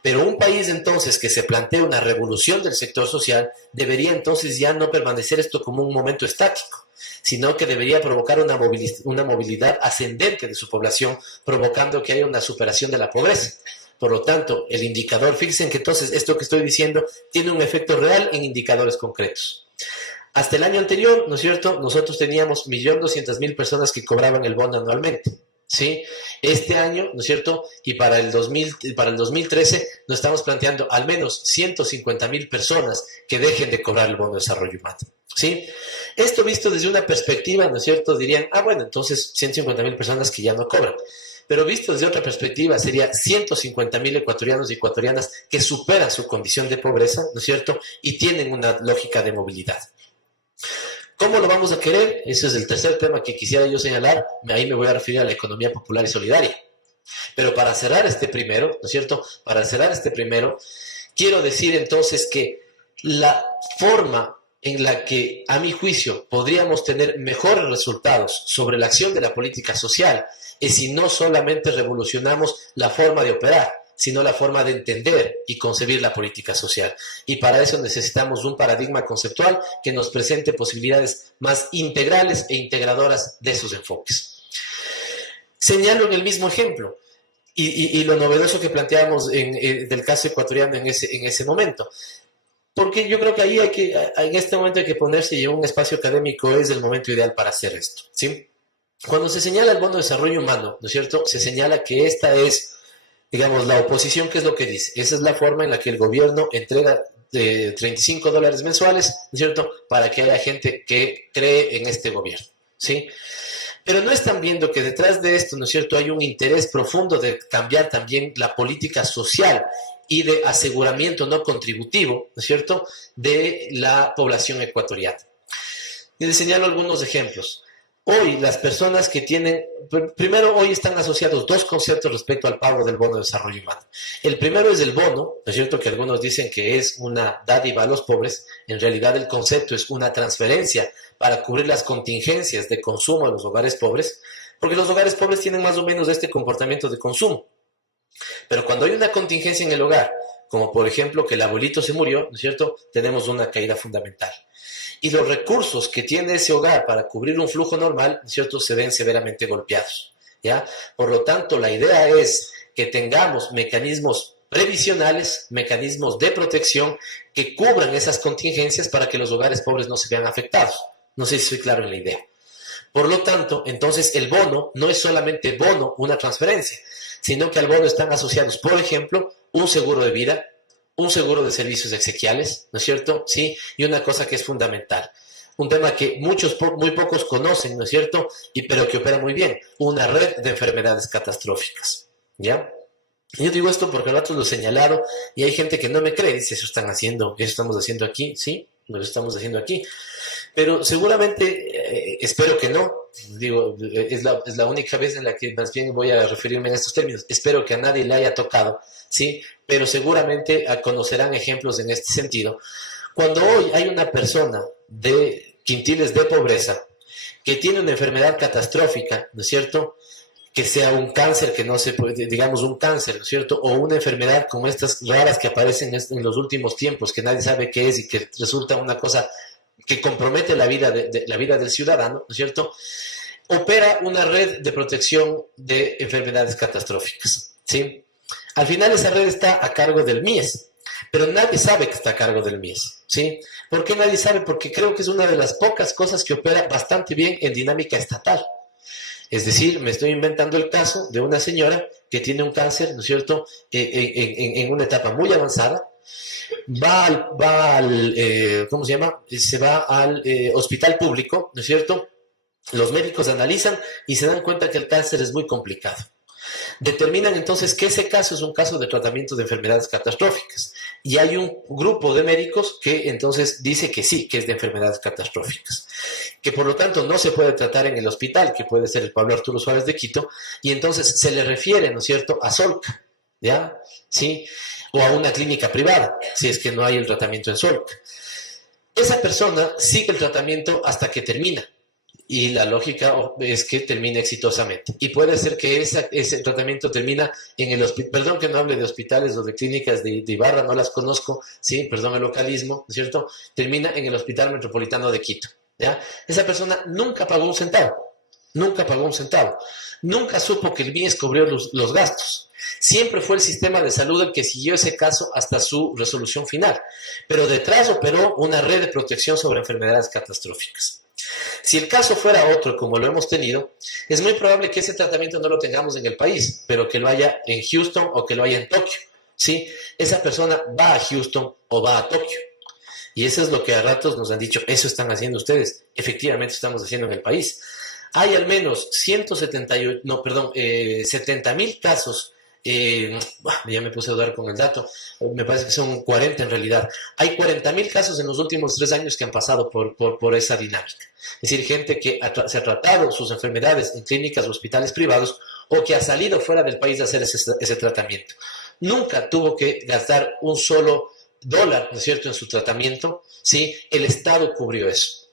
Pero un país entonces que se plantea una revolución del sector social debería entonces ya no permanecer esto como un momento estático, sino que debería provocar una movilidad ascendente de su población, provocando que haya una superación de la pobreza. Por lo tanto, el indicador, fíjense que entonces esto que estoy diciendo tiene un efecto real en indicadores concretos. Hasta el año anterior, ¿no es cierto?, nosotros teníamos 1.200.000 personas que cobraban el bono anualmente, ¿sí? Este año, ¿no es cierto?, y para el 2013 nos estamos planteando al menos 150.000 personas que dejen de cobrar el bono de desarrollo humano, ¿sí? Esto visto desde una perspectiva, ¿no es cierto?, dirían, bueno, entonces 150.000 personas que ya no cobran. Pero visto desde otra perspectiva, sería 150.000 ecuatorianos y ecuatorianas que superan su condición de pobreza, ¿no es cierto?, y tienen una lógica de movilidad. ¿Cómo lo vamos a querer? Ese es el tercer tema que quisiera yo señalar. Ahí me voy a referir a la economía popular y solidaria. Pero para cerrar este primero, ¿no es cierto?, quiero decir entonces que la forma en la que, a mi juicio, podríamos tener mejores resultados sobre la acción de la política social es si no solamente revolucionamos la forma de operar, sino la forma de entender y concebir la política social. Y para eso necesitamos un paradigma conceptual que nos presente posibilidades más integrales e integradoras de esos enfoques. Señalo en el mismo ejemplo, y lo novedoso que planteábamos del caso ecuatoriano en ese momento. Porque yo creo que en este momento hay que ponerse, y en un espacio académico es el momento ideal para hacer esto, ¿sí? Cuando se señala el bono de desarrollo humano, ¿no es cierto?, se señala que esta es, digamos, la oposición. ¿Qué es lo que dice? Esa es la forma en la que el gobierno entrega $35 mensuales, ¿no es cierto?, para que haya gente que cree en este gobierno, ¿sí? Pero no están viendo que detrás de esto, ¿no es cierto?, hay un interés profundo de cambiar también la política social y de aseguramiento no contributivo, ¿no es cierto?, de la población ecuatoriana. Y les señalo algunos ejemplos. Hoy las personas que tienen, primero hoy están asociados dos conceptos respecto al pago del bono de desarrollo humano. El primero es el bono, ¿no es cierto?, que algunos dicen que es una dádiva a los pobres. En realidad el concepto es una transferencia para cubrir las contingencias de consumo de los hogares pobres, porque los hogares pobres tienen más o menos este comportamiento de consumo. Pero cuando hay una contingencia en el hogar, como por ejemplo que el abuelito se murió, ¿no es cierto?, tenemos una caída fundamental. Y los recursos que tiene ese hogar para cubrir un flujo normal, ¿no es cierto?, se ven severamente golpeados, ¿ya? Por lo tanto, la idea es que tengamos mecanismos previsionales, mecanismos de protección que cubran esas contingencias para que los hogares pobres no se vean afectados. No sé si soy claro en la idea. Por lo tanto, entonces el bono no es solamente bono, una transferencia, sino que al bono están asociados, por ejemplo, un seguro de vida, un seguro de servicios exequiales, ¿no es cierto? Sí, y una cosa que es fundamental, un tema que muy pocos conocen, ¿no es cierto?, pero que opera muy bien, una red de enfermedades catastróficas, ¿ya? Yo digo esto porque nosotros lo he señalado y hay gente que no me cree, dice, eso estamos haciendo aquí, sí, lo estamos haciendo aquí, pero seguramente, espero que no, digo, es la única vez en la que más bien voy a referirme en estos términos, espero que a nadie le haya tocado, sí, pero seguramente conocerán ejemplos en este sentido. Cuando hoy hay una persona de quintiles de pobreza que tiene una enfermedad catastrófica, ¿no es cierto?, que sea un cáncer que no se puede, digamos un cáncer, ¿no es cierto?, o una enfermedad como estas raras que aparecen en los últimos tiempos, que nadie sabe qué es y que resulta una cosa que compromete la vida del ciudadano, ¿no es cierto?, opera una red de protección de enfermedades catastróficas, ¿sí? Al final esa red está a cargo del MIES, pero nadie sabe que está a cargo del MIES, ¿sí? ¿Por qué nadie sabe? Porque creo que es una de las pocas cosas que opera bastante bien en dinámica estatal. Es decir, me estoy inventando el caso de una señora que tiene un cáncer, ¿no es cierto?, en una etapa muy avanzada, ¿cómo se llama? Se va al hospital público, ¿no es cierto? Los médicos analizan y se dan cuenta que el cáncer es muy complicado. Determinan entonces que ese caso es un caso de tratamiento de enfermedades catastróficas. Y hay un grupo de médicos que entonces dice que sí, que es de enfermedades catastróficas. Que por lo tanto no se puede tratar en el hospital, que puede ser el Pablo Arturo Suárez de Quito, y entonces se le refiere, ¿no es cierto?, a Solca, ¿ya? ¿Sí? O a una clínica privada, si es que no hay el tratamiento en Solca. Esa persona sigue el tratamiento hasta que termina. Y la lógica es que termine exitosamente. Y puede ser que ese tratamiento termina en el hospital. Perdón que no hable de hospitales o de clínicas de Ibarra, no las conozco, ¿sí? Perdón el localismo, ¿no es cierto? Termina en el Hospital Metropolitano de Quito, ¿ya? Esa persona nunca pagó un centavo. Nunca pagó un centavo. Nunca supo que el MIES cubrió los gastos. Siempre fue el sistema de salud el que siguió ese caso hasta su resolución final. Pero detrás operó una red de protección sobre enfermedades catastróficas. Si el caso fuera otro, como lo hemos tenido, es muy probable que ese tratamiento no lo tengamos en el país, pero que lo haya en Houston o que lo haya en Tokio, ¿sí? Esa persona va a Houston o va a Tokio. Y eso es lo que a ratos nos han dicho, eso están haciendo ustedes. Efectivamente estamos haciendo en el país. Hay al menos 70,000 casos. Ya me puse a dudar con el dato, me parece que son 40 en realidad. Hay 40,000 casos en los últimos 3 años que han pasado por esa dinámica. Es decir, gente que se ha tratado sus enfermedades en clínicas o hospitales privados o que ha salido fuera del país a hacer ese tratamiento. Nunca tuvo que gastar un solo dólar, ¿no es cierto?, en su tratamiento, ¿sí? El Estado cubrió eso.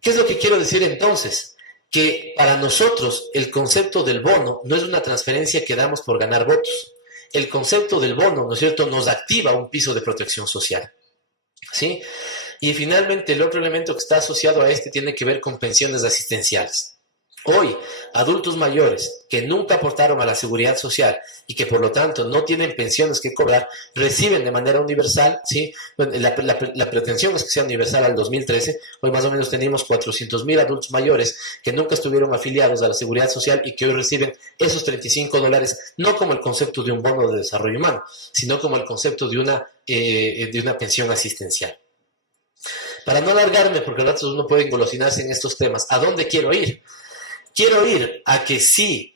¿Qué es lo que quiero decir entonces? Que para nosotros el concepto del bono no es una transferencia que damos por ganar votos. El concepto del bono, ¿no es cierto?, nos activa un piso de protección social, ¿sí? Y finalmente el otro elemento que está asociado a este tiene que ver con pensiones asistenciales. Hoy, adultos mayores que nunca aportaron a la seguridad social y que por lo tanto no tienen pensiones que cobrar, reciben de manera universal, ¿sí? Bueno, la pretensión es que sea universal al 2013. Hoy más o menos tenemos 400,000 adultos mayores que nunca estuvieron afiliados a la seguridad social y que hoy reciben esos $35, no como el concepto de un bono de desarrollo humano, sino como el concepto de una pensión asistencial. Para no alargarme, porque a ratos uno puede engolosinarse en estos temas, ¿a dónde quiero ir? Quiero ir a que si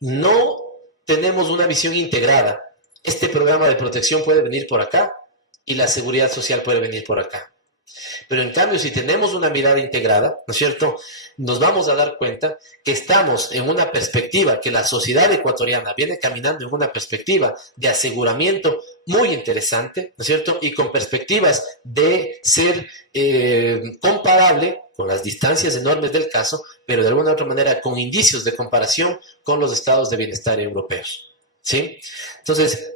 no tenemos una visión integrada, este programa de protección puede venir por acá y la seguridad social puede venir por acá. Pero en cambio, si tenemos una mirada integrada, ¿no es cierto?, nos vamos a dar cuenta que estamos en una perspectiva, que la sociedad ecuatoriana viene caminando en una perspectiva de aseguramiento muy interesante, ¿no es cierto?, y con perspectivas de ser comparable con las distancias enormes del caso, pero de alguna u otra manera con indicios de comparación con los estados de bienestar europeos, ¿sí? Entonces,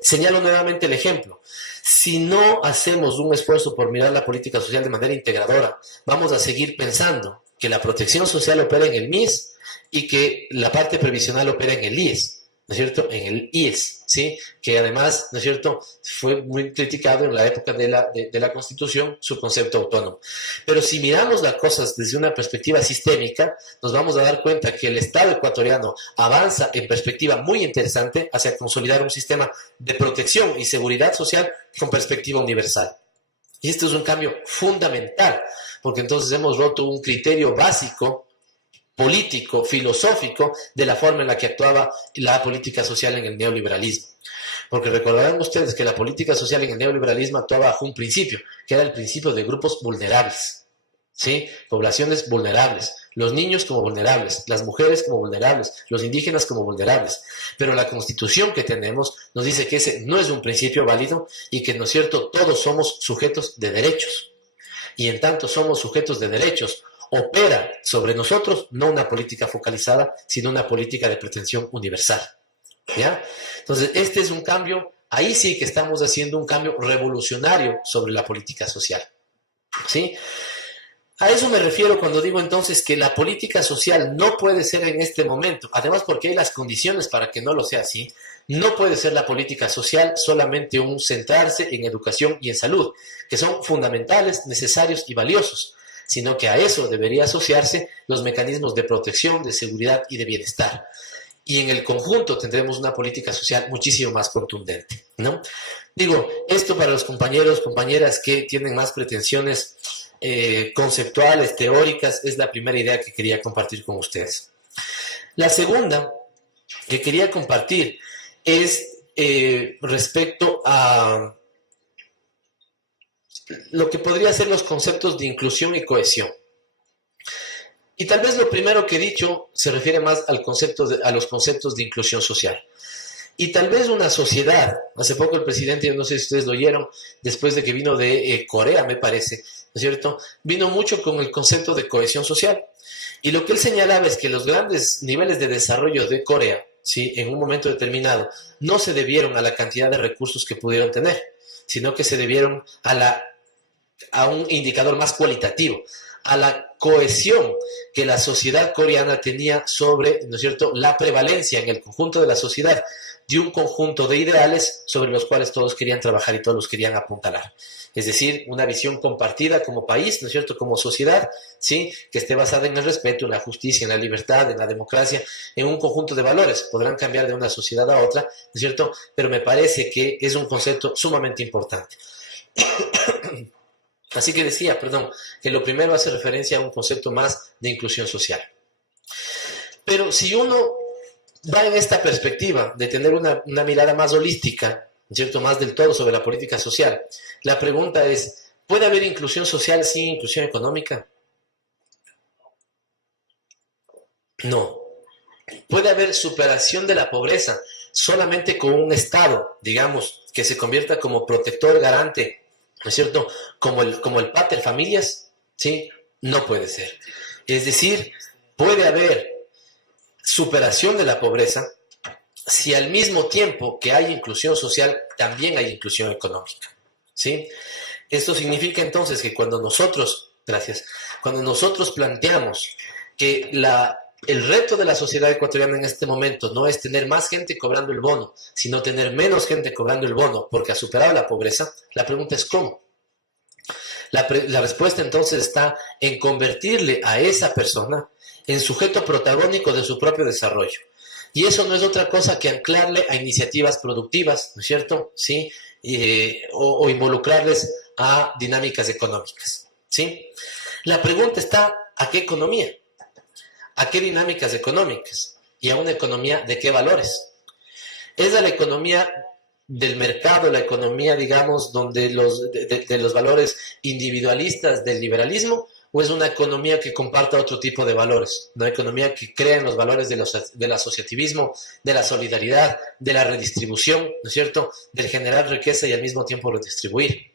señalo nuevamente el ejemplo. Si no hacemos un esfuerzo por mirar la política social de manera integradora, vamos a seguir pensando que la protección social opera en el MIES y que la parte previsional opera en el IES, ¿no es cierto?, en el IES, ¿sí?, que además, ¿no es cierto?, fue muy criticado en la época de la Constitución, su concepto autónomo. Pero si miramos las cosas desde una perspectiva sistémica, nos vamos a dar cuenta que el Estado ecuatoriano avanza en perspectiva muy interesante hacia consolidar un sistema de protección y seguridad social con perspectiva universal. Y este es un cambio fundamental, porque entonces hemos roto un criterio básico político, filosófico, de la forma en la que actuaba la política social en el neoliberalismo. Porque recordarán ustedes que la política social en el neoliberalismo actuaba bajo un principio, que era el principio de grupos vulnerables, ¿sí? Poblaciones vulnerables, los niños como vulnerables, las mujeres como vulnerables, los indígenas como vulnerables. Pero la Constitución que tenemos nos dice que ese no es un principio válido y que, ¿no es cierto?, todos somos sujetos de derechos. Y en tanto somos sujetos de derechos, opera sobre nosotros no una política focalizada, sino una política de pretensión universal, ¿ya? Entonces, este es un cambio, ahí sí que estamos haciendo un cambio revolucionario sobre la política social, ¿sí? A eso me refiero cuando digo entonces que la política social no puede ser en este momento, además porque hay las condiciones para que no lo sea así, no puede ser la política social solamente un centrarse en educación y en salud, que son fundamentales, necesarios y valiosos, sino que a eso debería asociarse los mecanismos de protección, de seguridad y de bienestar. Y en el conjunto tendremos una política social muchísimo más contundente, ¿no? Digo, esto para los compañeros, compañeras que tienen más pretensiones conceptuales, teóricas, es la primera idea que quería compartir con ustedes. La segunda que quería compartir es respecto a lo que podría ser los conceptos de inclusión y cohesión. Y tal vez lo primero que he dicho se refiere más al a los conceptos de inclusión social. Y tal vez una sociedad, hace poco el presidente, yo no sé si ustedes lo oyeron, después de que vino de Corea, me parece, ¿no es cierto?, vino mucho con el concepto de cohesión social. Y lo que él señalaba es que los grandes niveles de desarrollo de Corea, ¿sí?, en un momento determinado, no se debieron a la cantidad de recursos que pudieron tener, sino que se debieron a un indicador más cualitativo, a la cohesión que la sociedad coreana tenía sobre, ¿no es cierto?, la prevalencia en el conjunto de la sociedad de un conjunto de ideales sobre los cuales todos querían trabajar y todos los querían apuntalar. Es decir, una visión compartida como país, ¿no es cierto?, como sociedad, ¿sí?, que esté basada en el respeto, en la justicia, en la libertad, en la democracia, en un conjunto de valores. Podrán cambiar de una sociedad a otra, ¿no es cierto?, pero me parece que es un concepto sumamente importante. Así que decía, que lo primero hace referencia a un concepto más de inclusión social. Pero si uno va en esta perspectiva de tener una mirada más holística, ¿cierto?, más del todo sobre la política social, la pregunta es, ¿puede haber inclusión social sin inclusión económica? No. ¿Puede haber superación de la pobreza solamente con un Estado, digamos, que se convierta como protector, garante, ¿no es cierto?, como el pater familias? ¿Sí? No puede ser. Es decir, puede haber superación de la pobreza si al mismo tiempo que hay inclusión social, también hay inclusión económica, ¿sí? Esto significa entonces que cuando nosotros planteamos que el reto de la sociedad ecuatoriana en este momento no es tener más gente cobrando el bono, sino tener menos gente cobrando el bono porque ha superado la pobreza, la pregunta es ¿cómo? La respuesta entonces está en convertirle a esa persona en sujeto protagónico de su propio desarrollo. Y eso no es otra cosa que anclarle a iniciativas productivas, ¿no es cierto?, ¿sí?, o involucrarles a dinámicas económicas, ¿sí? La pregunta está, ¿a qué economía? ¿A qué dinámicas económicas? ¿Y a una economía de qué valores? ¿Es a la economía del mercado, la economía, digamos, donde de los valores individualistas del liberalismo, o es una economía que comparta otro tipo de valores? Una economía que crea en los valores del asociativismo, de la solidaridad, de la redistribución, ¿no es cierto?, del generar riqueza y al mismo tiempo redistribuir.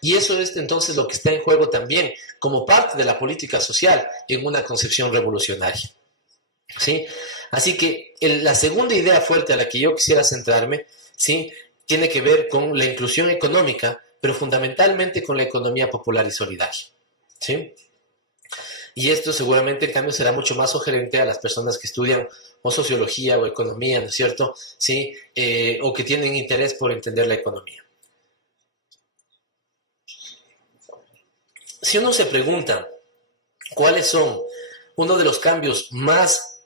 Y eso es entonces lo que está en juego también como parte de la política social en una concepción revolucionaria, ¿sí? Así que la segunda idea fuerte a la que yo quisiera centrarme, ¿sí?, tiene que ver con la inclusión económica, pero fundamentalmente con la economía popular y solidaria, ¿sí? Y esto seguramente, en cambio, será mucho más sugerente a las personas que estudian o sociología o economía, ¿no es cierto?, ¿sí?, o que tienen interés por entender la economía. Si uno se pregunta cuáles son uno de los cambios más,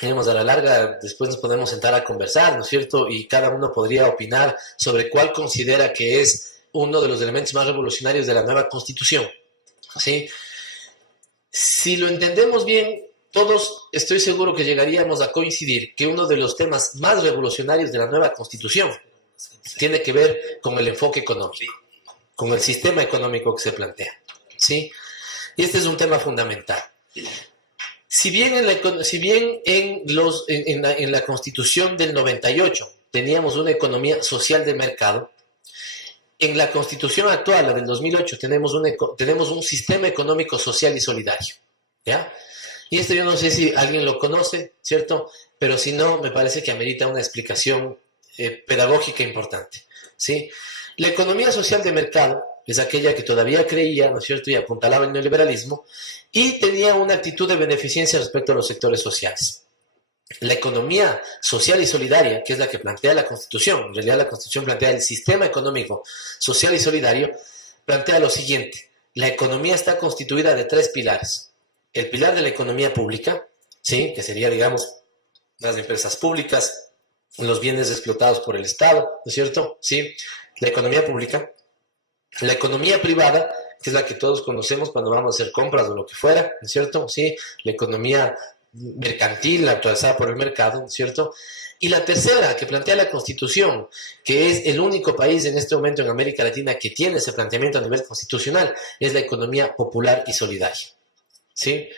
digamos, a la larga, después nos podemos sentar a conversar, ¿no es cierto?, y cada uno podría opinar sobre cuál considera que es uno de los elementos más revolucionarios de la nueva Constitución, ¿sí? Si lo entendemos bien, todos estoy seguro que llegaríamos a coincidir que uno de los temas más revolucionarios de la nueva Constitución tiene que ver con el enfoque económico, con el sistema económico que se plantea, ¿sí? Y este es un tema fundamental. Si bien en la Constitución del 98 teníamos una economía social de mercado, en la Constitución actual, la del 2008, tenemos un sistema económico social y solidario, ¿ya? Y esto yo no sé si alguien lo conoce, ¿cierto? Pero si no, me parece que amerita una explicación pedagógica importante, ¿sí? La economía social de mercado es aquella que todavía creía, ¿no es cierto?, y apuntalaba el neoliberalismo, y tenía una actitud de beneficencia respecto a los sectores sociales. La economía social y solidaria, que es la que plantea la Constitución, en realidad la Constitución plantea el sistema económico social y solidario, plantea lo siguiente: la economía está constituida de 3 pilares. El pilar de la economía pública, ¿sí?, que sería, digamos, las empresas públicas, los bienes explotados por el Estado, ¿no es cierto? ¿Sí? La economía pública. La economía privada, que es la que todos conocemos cuando vamos a hacer compras o lo que fuera, ¿no es cierto? Sí, la economía mercantil, actualizada por el mercado, ¿no es cierto? Y la tercera, que plantea la Constitución, que es el único país en este momento en América Latina que tiene ese planteamiento a nivel constitucional, es la economía popular y solidaria. ¿Sí?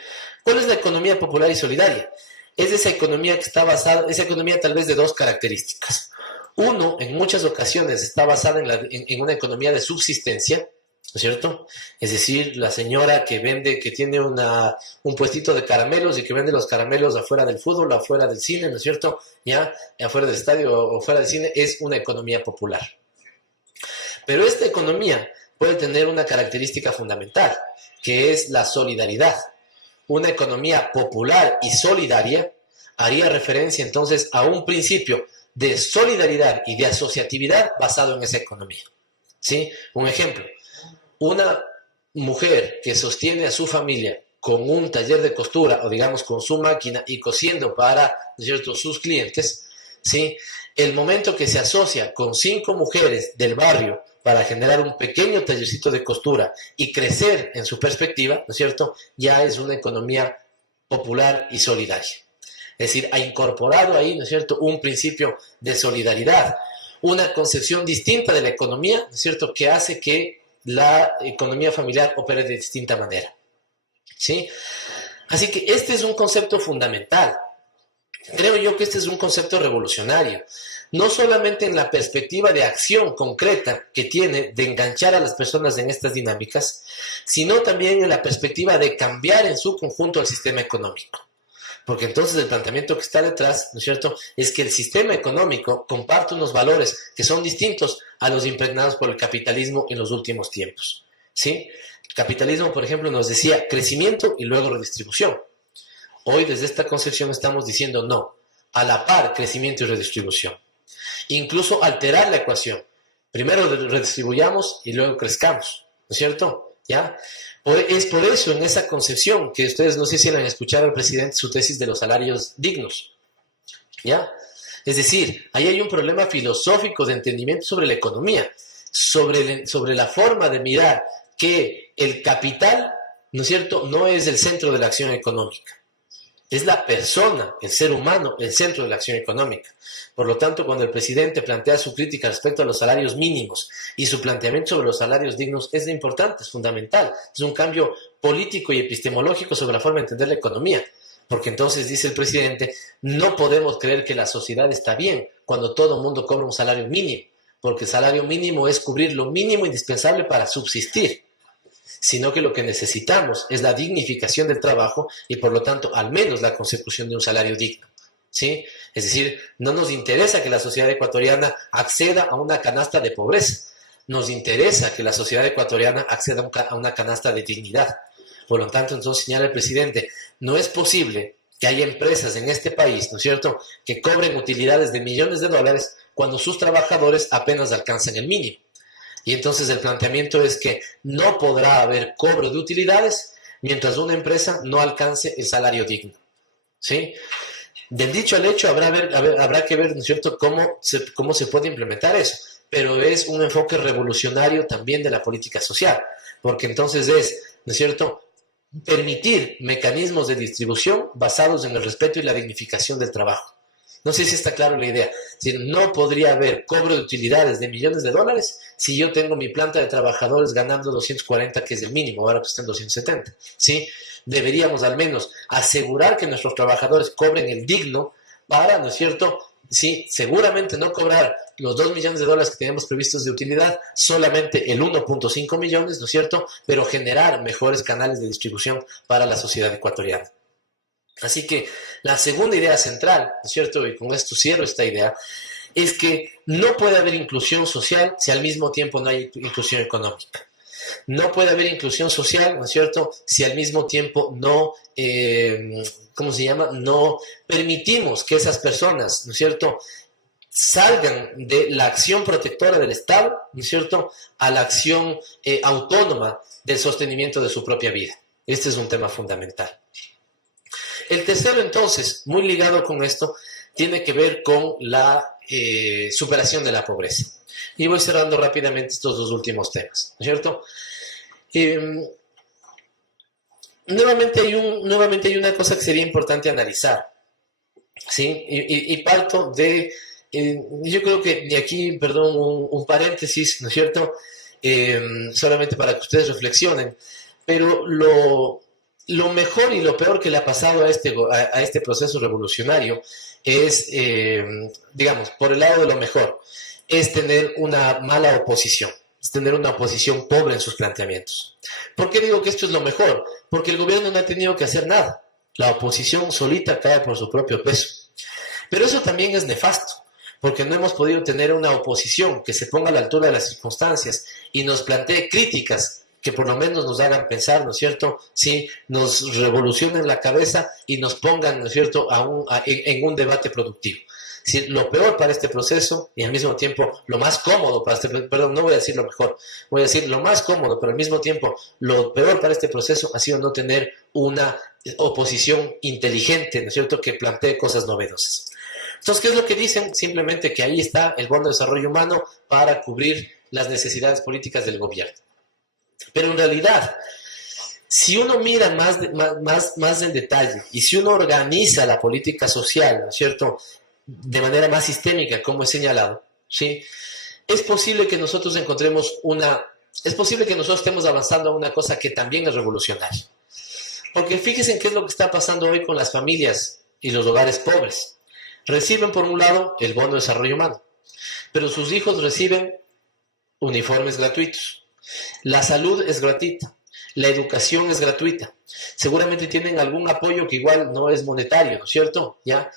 ¿Cuál es la economía popular y solidaria? Es esa economía que está basada, esa economía tal vez de 2 características. Uno, en muchas ocasiones está basada en una economía de subsistencia, ¿no es cierto? Es decir, la señora que vende, que tiene un puestito de caramelos y que vende los caramelos afuera del fútbol, afuera del cine, ¿no es cierto? Ya, afuera del estadio o fuera del cine, es una economía popular. Pero esta economía puede tener una característica fundamental, que es la solidaridad. Una economía popular y solidaria haría referencia entonces a un principio de solidaridad y de asociatividad basado en esa economía. ¿Sí? Un ejemplo, una mujer que sostiene a su familia con un taller de costura o digamos con su máquina y cosiendo para, ¿no es cierto?, sus clientes, ¿sí?, el momento que se asocia con 5 mujeres del barrio para generar un pequeño tallercito de costura y crecer en su perspectiva, ¿no es cierto?, ya es una economía popular y solidaria. Es decir, ha incorporado ahí, ¿no es cierto?, un principio de solidaridad, una concepción distinta de la economía, ¿no es cierto?, que hace que la economía familiar opere de distinta manera. ¿Sí? Así que este es un concepto fundamental. Creo yo que este es un concepto revolucionario, no solamente en la perspectiva de acción concreta que tiene de enganchar a las personas en estas dinámicas, sino también en la perspectiva de cambiar en su conjunto el sistema económico. Porque entonces el planteamiento que está detrás, ¿no es cierto?, es que el sistema económico comparte unos valores que son distintos a los impregnados por el capitalismo en los últimos tiempos. ¿Sí? El capitalismo, por ejemplo, nos decía crecimiento y luego redistribución. Hoy desde esta concepción estamos diciendo no, a la par crecimiento y redistribución. Incluso alterar la ecuación. Primero redistribuyamos y luego crezcamos, ¿no es cierto? ¿Ya? Es por eso en esa concepción que ustedes no sé si han escuchado al presidente su tesis de los salarios dignos. ¿Ya? Es decir, ahí hay un problema filosófico de entendimiento sobre la economía, sobre la forma de mirar que el capital, ¿no es cierto?, no es el centro de la acción económica. Es la persona, el ser humano, el centro de la acción económica. Por lo tanto, cuando el presidente plantea su crítica respecto a los salarios mínimos y su planteamiento sobre los salarios dignos es importante, es fundamental. Es un cambio político y epistemológico sobre la forma de entender la economía. Porque entonces, dice el presidente, no podemos creer que la sociedad está bien cuando todo el mundo cobra un salario mínimo. Porque el salario mínimo es cubrir lo mínimo indispensable para subsistir. Sino que lo que necesitamos es la dignificación del trabajo y por lo tanto al menos la consecución de un salario digno. ¿Sí? Es decir, no nos interesa que la sociedad ecuatoriana acceda a una canasta de pobreza, nos interesa que la sociedad ecuatoriana acceda a una canasta de dignidad. Por lo tanto, entonces señala el presidente, no es posible que haya empresas en este país, ¿no es cierto?, que cobren utilidades de millones de dólares cuando sus trabajadores apenas alcanzan el mínimo. Y entonces el planteamiento es que no podrá haber cobro de utilidades mientras una empresa no alcance el salario digno. ¿Sí? Del dicho al hecho habrá que ver, ¿no es cierto?, cómo se puede implementar eso. Pero es un enfoque revolucionario también de la política social. Porque entonces es, ¿no es cierto?, permitir mecanismos de distribución basados en el respeto y la dignificación del trabajo. No sé si está claro la idea. Es decir, no podría haber cobro de utilidades de millones de dólares si yo tengo mi planta de trabajadores ganando 240, que es el mínimo, ahora que está en 270. ¿Sí? Deberíamos al menos asegurar que nuestros trabajadores cobren el digno para, ¿no es cierto?, sí, seguramente no cobrar los 2 millones de dólares que tenemos previstos de utilidad, solamente el 1.5 millones, ¿no es cierto?, pero generar mejores canales de distribución para la sociedad ecuatoriana. Así que la segunda idea central, ¿no es cierto?, y con esto cierro esta idea, es que no puede haber inclusión social si al mismo tiempo no hay inclusión económica. No puede haber inclusión social, ¿no es cierto?, si al mismo tiempo no, ¿cómo se llama?, no permitimos que esas personas, ¿no es cierto?, salgan de la acción protectora del Estado, ¿no es cierto?, a la acción autónoma del sostenimiento de su propia vida. Este es un tema fundamental. El tercero, entonces, muy ligado con esto, tiene que ver con la superación de la pobreza. Y voy cerrando rápidamente estos dos últimos temas, ¿no es cierto? Nuevamente hay una cosa que sería importante analizar, ¿sí? Y parto de, yo creo que, y aquí, perdón, un paréntesis, ¿no es cierto? Solamente para que ustedes reflexionen, pero lo mejor y lo peor que le ha pasado a este proceso revolucionario es, digamos, por el lado de lo mejor, es tener una mala oposición, es tener una oposición pobre en sus planteamientos. ¿Por qué digo que esto es lo mejor? Porque el gobierno no ha tenido que hacer nada. La oposición solita cae por su propio peso. Pero eso también es nefasto, porque no hemos podido tener una oposición que se ponga a la altura de las circunstancias y nos plantee críticas que por lo menos nos hagan pensar, ¿no es cierto? Sí, nos revolucionen la cabeza y nos pongan, ¿no es cierto?, en un debate productivo. Sí, lo peor para este proceso y al mismo tiempo lo más cómodo para perdón, no voy a decir lo mejor, voy a decir lo más cómodo, pero al mismo tiempo lo peor para este proceso ha sido no tener una oposición inteligente, ¿no es cierto?, que plantee cosas novedosas. Entonces, ¿qué es lo que dicen? Simplemente que ahí está el Bono de Desarrollo Humano para cubrir las necesidades políticas del gobierno. Pero en realidad, si uno mira más en detalle y si uno organiza la política social, ¿no es cierto?, de manera más sistémica, como he señalado, ¿sí?, es posible que nosotros estemos avanzando a una cosa que también es revolucionaria. Porque fíjense en qué es lo que está pasando hoy con las familias y los hogares pobres. Reciben, por un lado, el Bono de Desarrollo Humano, pero sus hijos reciben uniformes gratuitos. La salud es gratuita, la educación es gratuita. Seguramente tienen algún apoyo que igual no es monetario, ¿no es cierto? ¿Ya?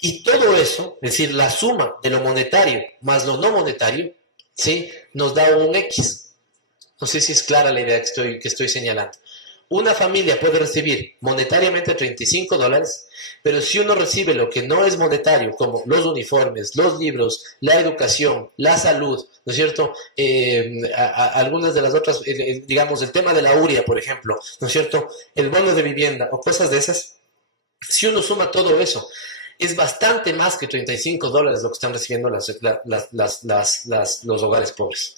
Y todo eso, es decir, la suma de lo monetario más lo no monetario, ¿sí?, nos da un X. No sé si es clara la idea que estoy señalando. Una familia puede recibir monetariamente $35, pero si uno recibe lo que no es monetario, como los uniformes, los libros, la educación, la salud, ¿no es cierto?, algunas de las otras, digamos, el tema de la URIA, por ejemplo, ¿no es cierto?, el bono de vivienda o cosas de esas, si uno suma todo eso, es bastante más que $35 lo que están recibiendo los hogares pobres.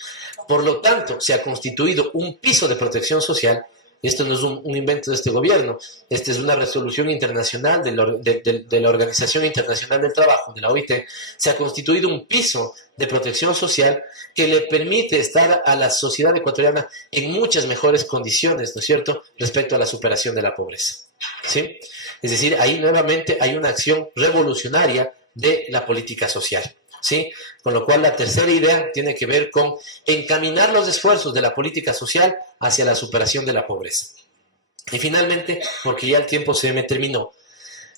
Por lo tanto, se ha constituido un piso de protección social. Esto no es un invento de este gobierno, esta es una resolución internacional de la Organización Internacional del Trabajo, de la OIT. Se ha constituido un piso de protección social que le permite estar a la sociedad ecuatoriana en muchas mejores condiciones, ¿no es cierto?, respecto a la superación de la pobreza, ¿sí? Es decir, ahí nuevamente hay una acción revolucionaria de la política social, ¿sí? Con lo cual la tercera idea tiene que ver con encaminar los esfuerzos de la política social hacia la superación de la pobreza. Y finalmente, porque ya el tiempo se me terminó,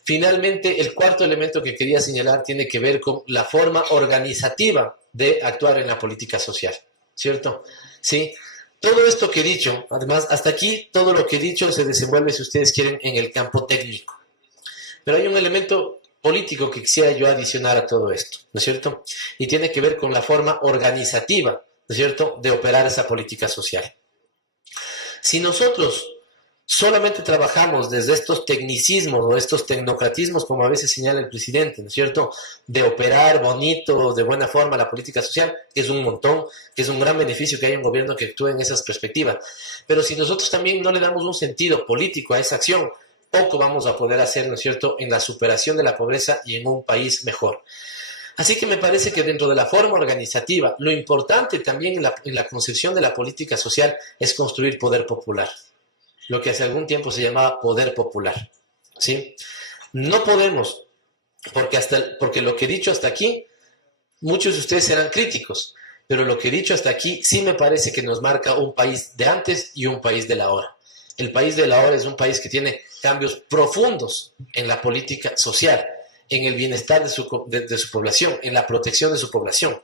finalmente el cuarto elemento que quería señalar tiene que ver con la forma organizativa de actuar en la política social, ¿cierto? ¿Sí? Todo esto que he dicho, además, hasta aquí todo lo que he dicho se desenvuelve, si ustedes quieren, en el campo técnico. Pero hay un elemento político que quisiera yo adicionar a todo esto, ¿no es cierto? Y tiene que ver con la forma organizativa, ¿no es cierto?, de operar esa política social. Si nosotros solamente trabajamos desde estos tecnicismos o estos tecnocratismos, como a veces señala el presidente, ¿no es cierto?, de operar bonito, de buena forma la política social, que es un montón, que es un gran beneficio que haya un gobierno que actúe en esas perspectivas. Pero si nosotros también no le damos un sentido político a esa acción, poco vamos a poder hacer, ¿no es cierto?, en la superación de la pobreza y en un país mejor. Así que me parece que dentro de la forma organizativa, lo importante también en la concepción de la política social es construir poder popular, lo que hace algún tiempo se llamaba poder popular, ¿sí? No podemos, porque lo que he dicho hasta aquí, muchos de ustedes serán críticos, pero lo que he dicho hasta aquí sí me parece que nos marca un país de antes y un país de la ahora. El país de la ahora es un país que tiene cambios profundos en la política social. en el bienestar de su población, en la protección de su población.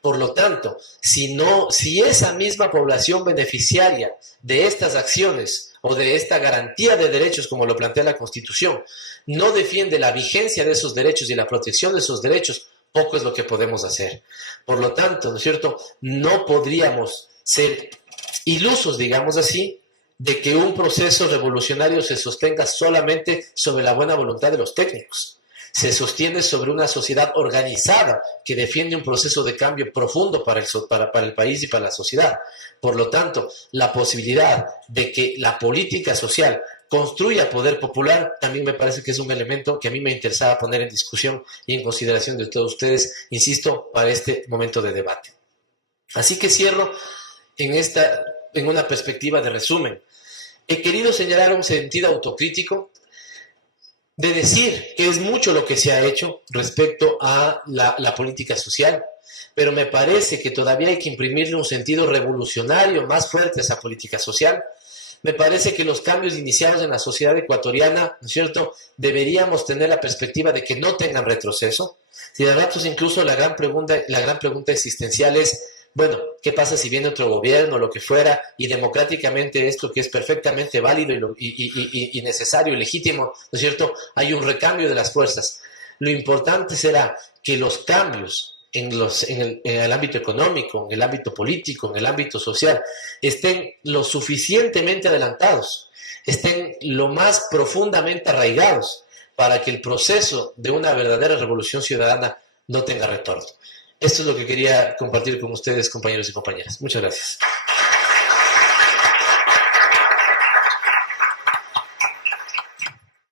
Por lo tanto, si esa misma población beneficiaria de estas acciones o de esta garantía de derechos, como lo plantea la Constitución, no defiende la vigencia de esos derechos y la protección de esos derechos, poco es lo que podemos hacer. Por lo tanto, ¿no es cierto?, no podríamos ser ilusos, digamos así, de que un proceso revolucionario se sostenga solamente sobre la buena voluntad de los técnicos. Se sostiene sobre una sociedad organizada que defiende un proceso de cambio profundo para el país y para la sociedad. Por lo tanto, la posibilidad de que la política social construya poder popular también me parece que es un elemento que a mí me interesaba poner en discusión y en consideración de todos ustedes, insisto, para este momento de debate. Así que cierro en una perspectiva de resumen. He querido señalar un sentido autocrítico de decir que es mucho lo que se ha hecho respecto a la política social, pero me parece que todavía hay que imprimirle un sentido revolucionario más fuerte a esa política social. Me parece que los cambios iniciados en la sociedad ecuatoriana, ¿no es cierto?, deberíamos tener la perspectiva de que no tengan retroceso. Si de ratos incluso la gran pregunta existencial es, bueno, ¿qué pasa si viene otro gobierno o lo que fuera y democráticamente esto que es perfectamente válido y necesario y legítimo, ¿no es cierto?, hay un recambio de las fuerzas? Lo importante será que los cambios en el ámbito económico, en el ámbito político, en el ámbito social, estén lo suficientemente adelantados, estén lo más profundamente arraigados para que el proceso de una verdadera revolución ciudadana no tenga retorno. Esto es lo que quería compartir con ustedes, compañeros y compañeras. Muchas gracias.